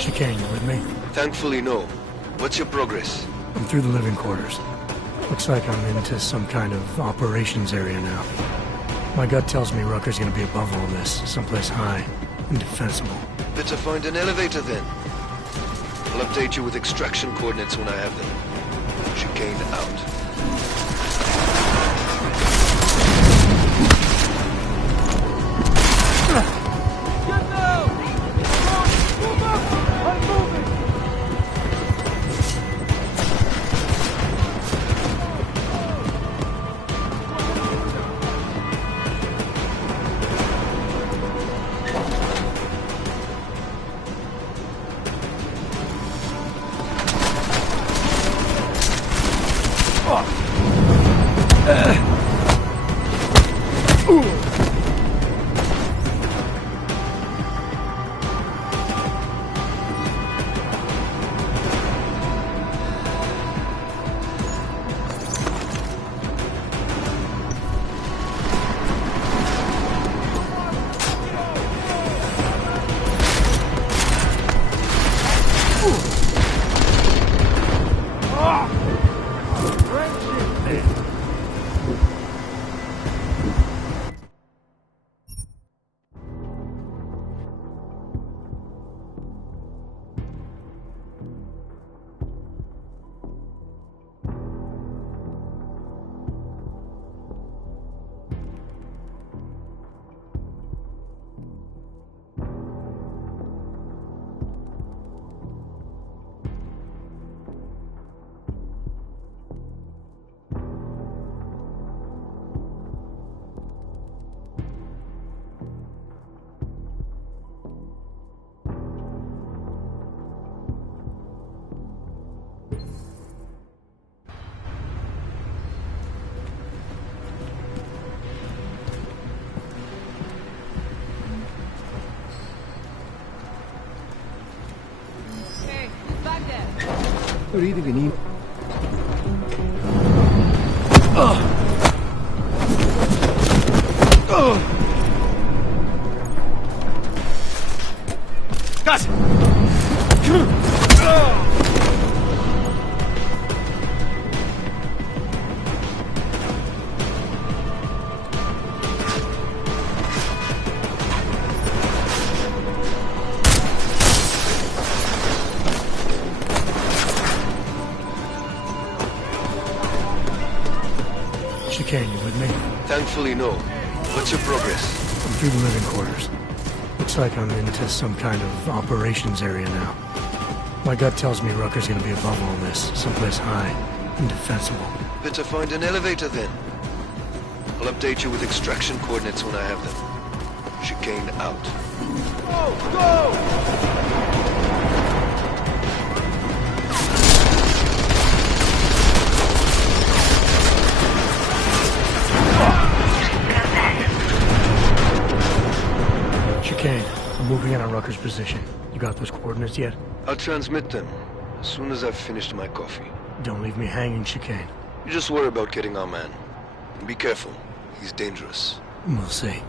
Chicane, you with me? Thankfully, no. What's your progress? I'm through the living quarters. Looks like I'm into some kind of operations area now. My gut tells me Rucker's gonna be above all this, someplace high and defensible. Better find an elevator then. I'll update you with extraction coordinates when I have them. Chicane out. Reading an email. Chicane, you with me? Thankfully, no. What's your progress? I'm through the living quarters. Looks like I'm into some kind of operations area now. My gut tells me Rucker's gonna be above all this, someplace high and defensible. Better find an elevator then. I'll update you with extraction coordinates when I have them. Chicane out. Go! Go! Chicane, I'm moving in on Rucker's position. You got those coordinates yet? I'll transmit them as soon as I've finished my coffee. Don't leave me hanging, Chicane. You just worry about getting our man. And be careful. He's dangerous. We'll see.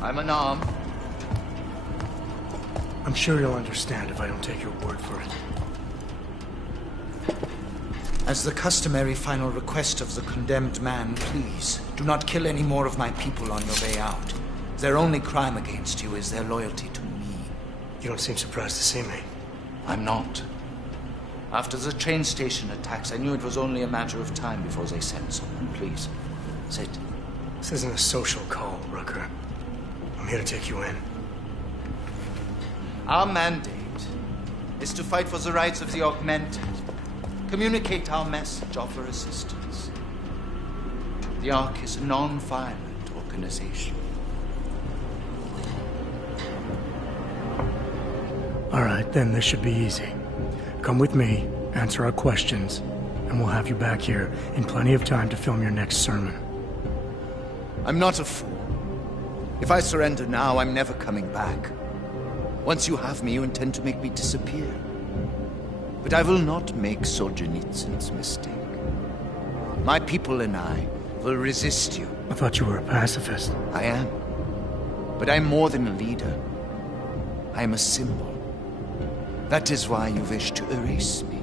I'm unarmed. I'm sure you'll understand if I don't take your word for it. As the customary final request of the condemned man, please, do not kill any more of my people on your way out. Their only crime against you is their loyalty to me. You don't seem surprised to see me. I'm not. After the train station attacks, I knew it was only a matter of time before they sent someone. Please, sit. This isn't a social call, Rucker. I'm here to take you in. Our mandate is to fight for the rights of the augmented. Communicate our message, offer assistance. The Ark is a non-violent organization. All right, then this should be easy. Come with me, answer our questions, and we'll have you back here in plenty of time to film your next sermon. I'm not a fool. If I surrender now, I'm never coming back. Once you have me, you intend to make me disappear. But I will not make Solzhenitsyn's mistake. My people and I will resist you. I thought you were a pacifist. I am. But I'm more than a leader. I am a symbol. That is why you wish to erase me.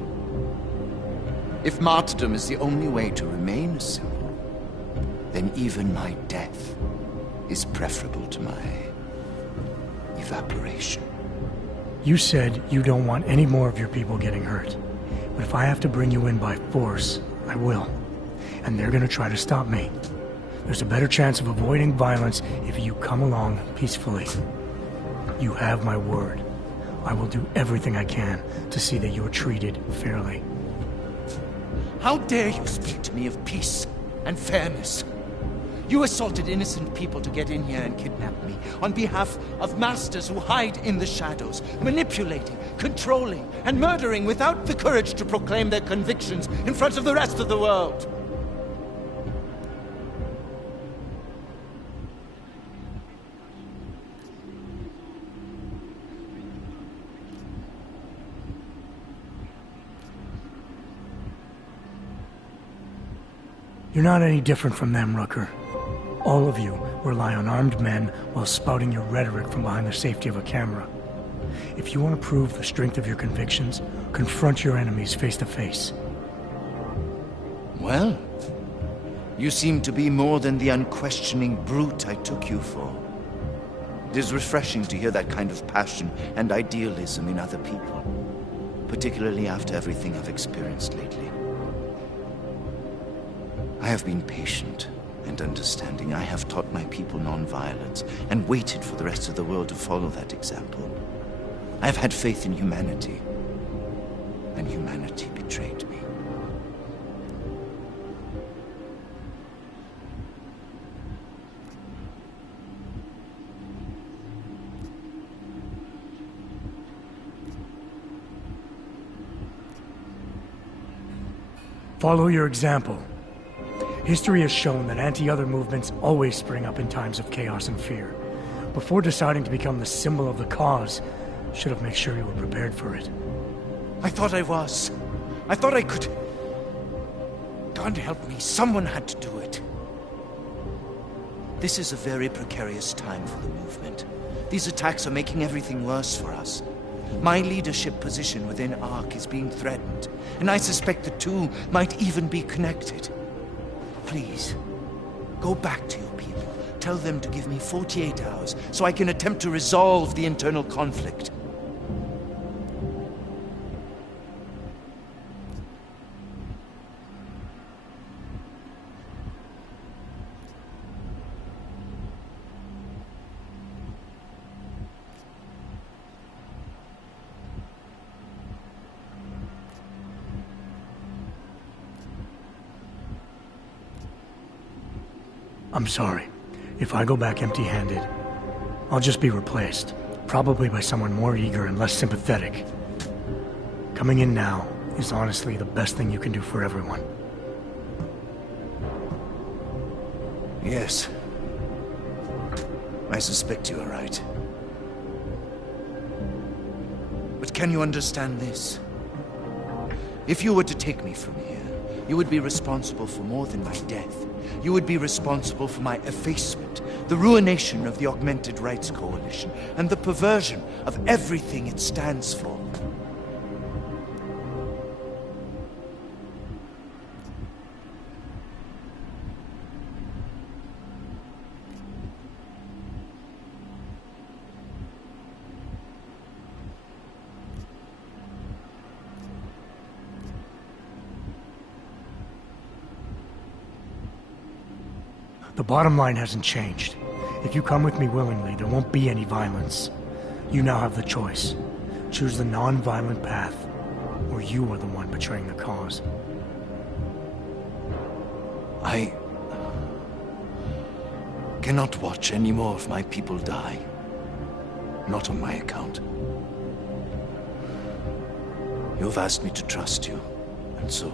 If martyrdom is the only way to remain a symbol, then even my death is preferable to my evaporation. You said you don't want any more of your people getting hurt. But if I have to bring you in by force, I will. And they're gonna try to stop me. There's a better chance of avoiding violence if you come along peacefully. You have my word. I will do everything I can to see that you are treated fairly. How dare you speak to me of peace and fairness? You assaulted innocent people to get in here and kidnap me on behalf of masters who hide in the shadows, manipulating, controlling, and murdering without the courage to proclaim their convictions in front of the rest of the world. You're not any different from them, Rucker. All of you rely on armed men while spouting your rhetoric from behind the safety of a camera. If you want to prove the strength of your convictions, confront your enemies face to face. Well, you seem to be more than the unquestioning brute I took you for. It is refreshing to hear that kind of passion and idealism in other people, particularly after everything I've experienced lately. I have been patient and understanding. I have taught my people non-violence and waited for the rest of the world to follow that example. I have had faith in humanity, and humanity betrayed me. Follow your example. History has shown that anti-other movements always spring up in times of chaos and fear. Before deciding to become the symbol of the cause, should have made sure you were prepared for it. I thought I was. I thought I could. God help me, someone had to do it. This is a very precarious time for the movement. These attacks are making everything worse for us. My leadership position within ARC is being threatened, and I suspect the two might even be connected. Please, go back to your people. Tell them to give me 48 hours so I can attempt to resolve the internal conflict. I'm sorry. If I go back empty-handed, I'll just be replaced. Probably by someone more eager and less sympathetic. Coming in now is honestly the best thing you can do for everyone. Yes. I suspect you are right. But can you understand this? If you were to take me from here, you would be responsible for more than my death. You would be responsible for my effacement, the ruination of the Augmented Rights Coalition, and the perversion of everything it stands for. The bottom line hasn't changed. If you come with me willingly, there won't be any violence. You now have the choice. Choose the non-violent path, or you are the one betraying the cause. I cannot watch any more of my people die. Not on my account. You have asked me to trust you, and so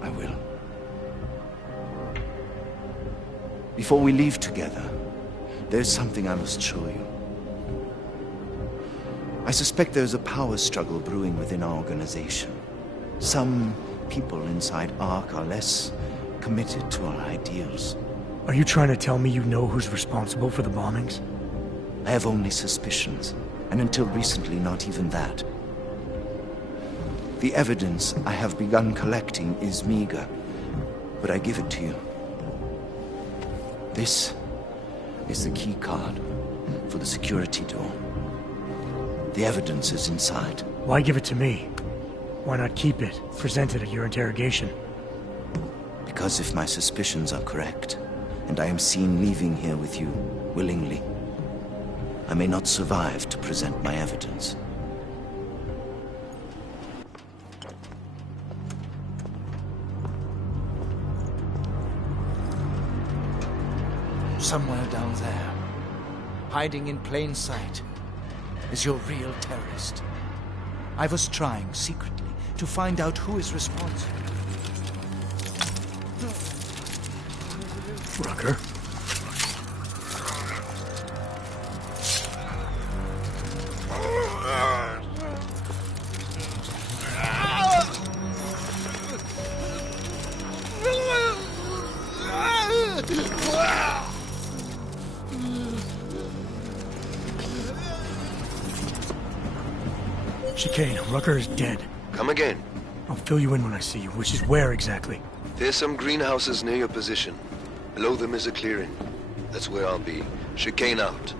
I will. Before we leave together, there's something I must show you. I suspect there's a power struggle brewing within our organization. Some people inside ARC are less committed to our ideals. Are you trying to tell me you know who's responsible for the bombings? I have only suspicions, and until recently, not even that. The evidence I have begun collecting is meager, but I give it to you. This is the key card for the security door. The evidence is inside. Why give it to me? Why not keep it, present it at your interrogation? Because if my suspicions are correct, and I am seen leaving here with you willingly, I may not survive to present my evidence. Somewhere down there, hiding in plain sight, is your real terrorist. I was trying secretly to find out who is responsible. Rucker? Chicane, Rucker is dead. Come again. I'll fill you in when I see you, which is where exactly? There's some greenhouses near your position. Below them is a clearing. That's where I'll be. Chicane out.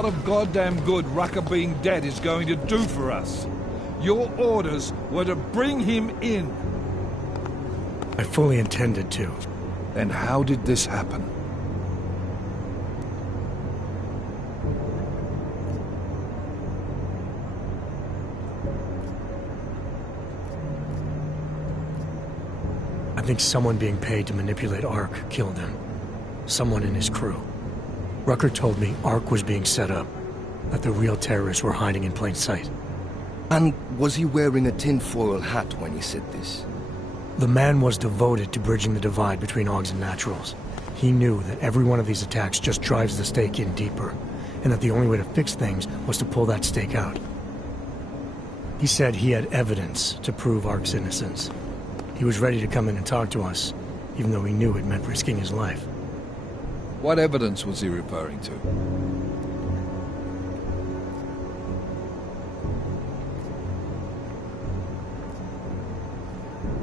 lot of goddamn good Rucker being dead is going to do for us. Your orders were to bring him in. I fully intended to. And how did this happen? I think someone being paid to manipulate Ark killed him. Someone in his crew. Rucker told me Ark was being set up, that the real terrorists were hiding in plain sight. And was he wearing a tinfoil hat when he said this? The man was devoted to bridging the divide between Augs and Naturals. He knew that every one of these attacks just drives the stake in deeper, and that the only way to fix things was to pull that stake out. He said he had evidence to prove Ark's innocence. He was ready to come in and talk to us, even though he knew it meant risking his life. What evidence was he referring to?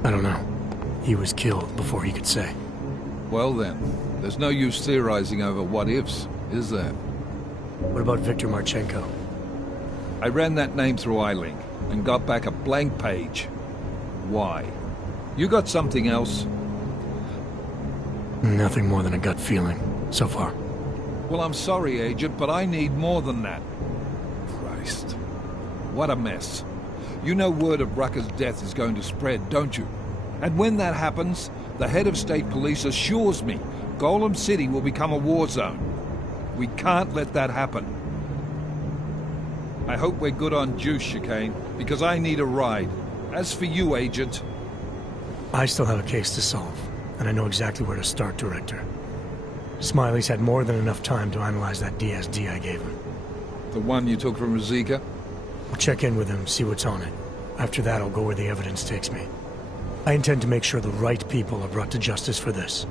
I don't know. He was killed before he could say. Well then, there's no use theorizing over what-ifs, is there? What about Viktor Marchenko? I ran that name through iLink and got back a blank page. Why? You got something else? Nothing more than a gut feeling, so far. Well, I'm sorry, Agent, but I need more than that. Christ. What a mess. You know word of Rucker's death is going to spread, don't you? And when that happens, the head of state police assures me Golem City will become a war zone. We can't let that happen. I hope we're good on juice, Chicane, because I need a ride. As for you, Agent... I still have a case to solve, and I know exactly where to start, Director. Smiley's had more than enough time to analyze that DSD I gave him. The one you took from Ruzika? I'll check in with him, see what's on it. After that, I'll go where the evidence takes me. I intend to make sure the right people are brought to justice for this,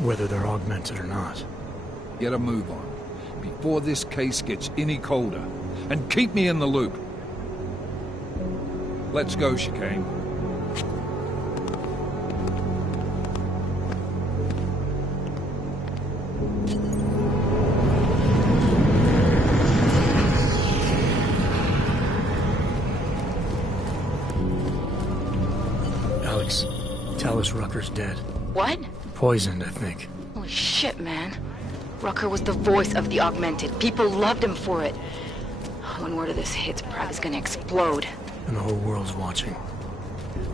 whether they're augmented or not. Get a move on, before this case gets any colder, and keep me in the loop. Let's go, Chicane. Alex, tell us Rucker's dead. What? Poisoned, I think. Holy shit, man. Rucker was the voice of the Augmented. People loved him for it. When word of this hits, Prague is gonna explode. And the whole world's watching.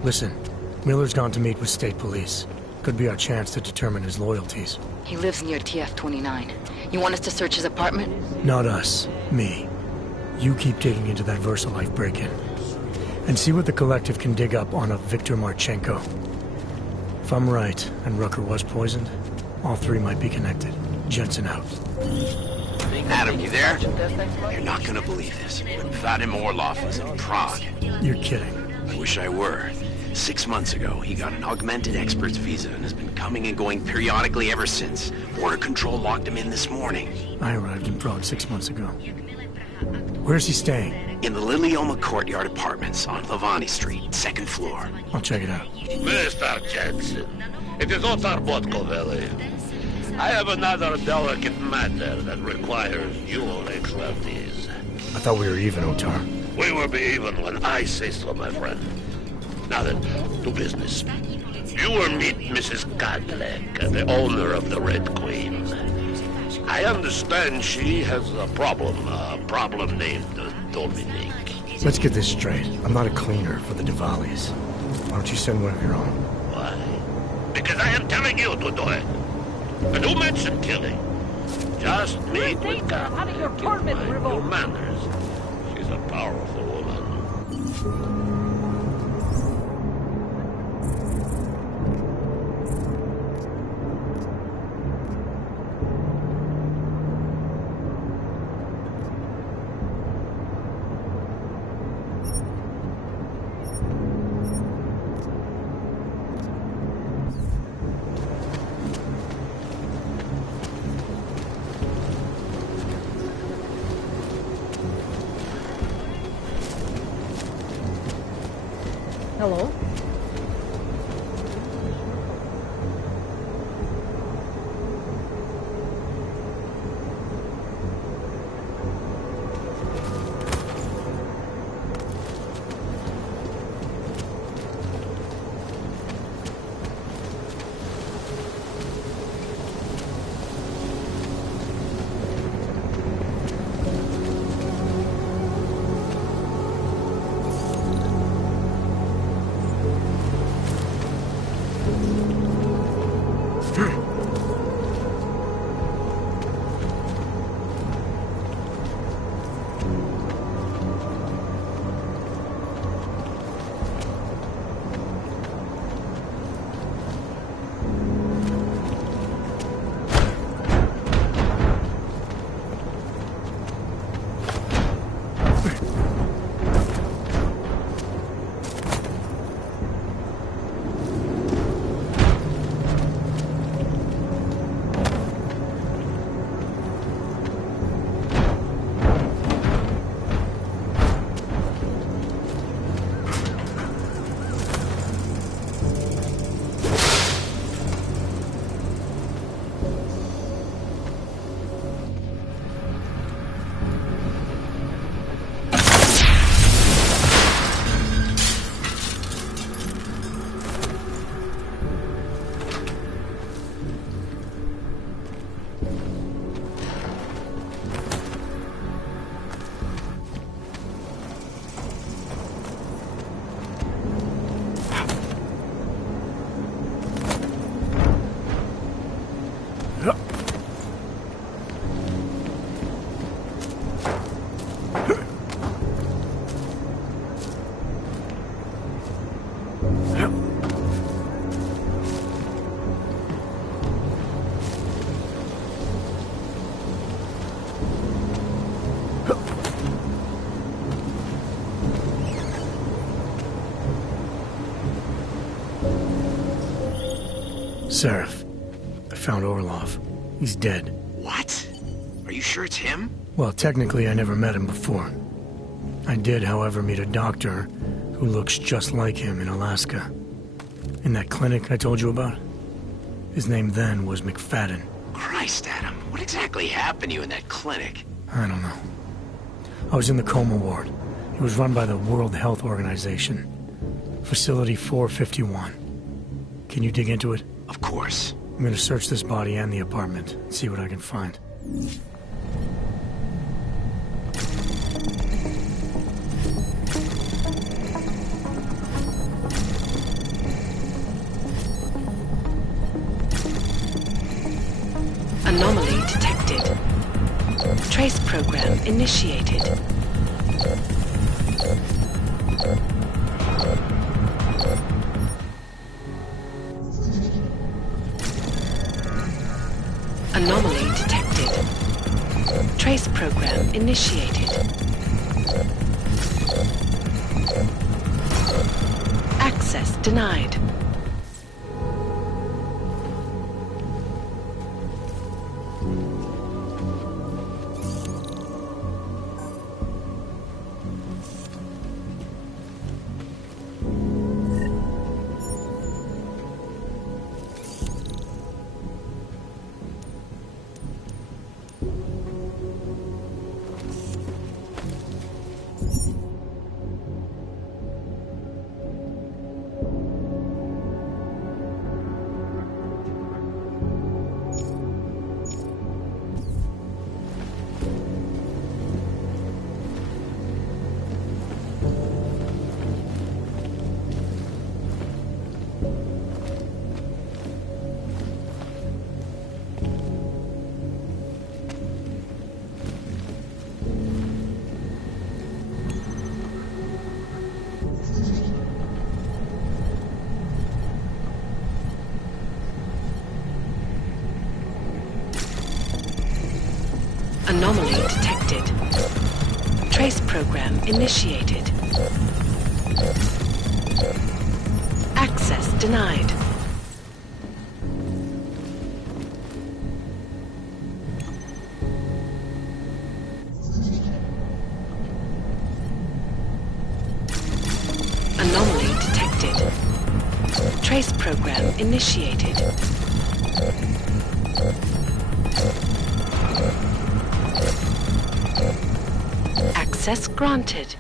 Listen, Miller's gone to meet with state police. Could be our chance to determine his loyalties. He lives near TF-29. You want us to search his apartment? Not us. Me. You keep digging into that VersaLife break-in. And see what the Collective can dig up on a Viktor Marchenko. If I'm right, and Rucker was poisoned, all three might be connected. Jensen out. Adam, you there? You're not gonna believe this, but Vadim Orlov was in Prague. You're kidding. I wish I were. 6 months ago, he got an augmented expert's visa and has been coming and going periodically ever since. Border Control locked him in this morning. I arrived in Prague 6 months ago. Where's he staying? In the Lilioma Courtyard Apartments on Lavani Street, 2nd floor. I'll check it out. Mr. Jensen, it is Otar Botkovelli. I have another delicate matter that requires your expertise. I thought we were even, Otar. We will be even when I say so, my friend. Now then, to business. You will meet Mrs. Godlek, the owner of the Red Queen. I understand she has a problem named Dominic. Let's get this straight. I'm not a cleaner for the Diwalis. Why don't you send one of your own? Why? Because I am telling you to do it. And who mentioned killing? Just meet with God. Having your apartment Your revoked. manners. She's a powerful woman. Hello? Seraph, I found Orlov. He's dead. What? Are you sure it's him? Well, technically I never met him before. I did, however, meet a doctor who looks just like him in Alaska. In that clinic I told you about. His name then was McFadden. Christ, Adam, what exactly happened to you in that clinic? I don't know. I was in the coma ward. It was run by the World Health Organization. Facility 451. Can you dig into it? Of course. I'm gonna search this body and the apartment, see what I can find. Anomaly detected. Trace program initiated. Anomaly detected. Trace program initiated. Access denied. Anomaly detected. Trace program initiated. Access denied. Anomaly detected. Trace program initiated. Access granted.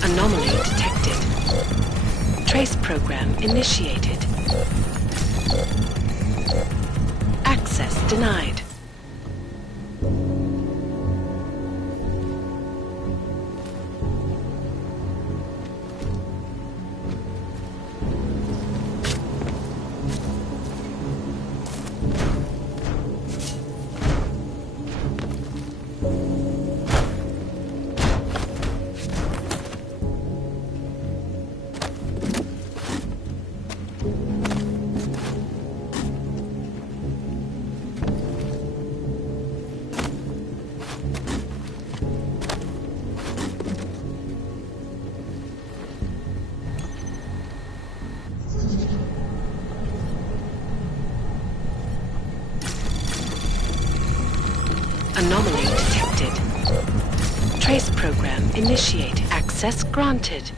Anomaly detected. Trace program initiated. Access denied. Anomaly detected. Trace program initiated. Access granted.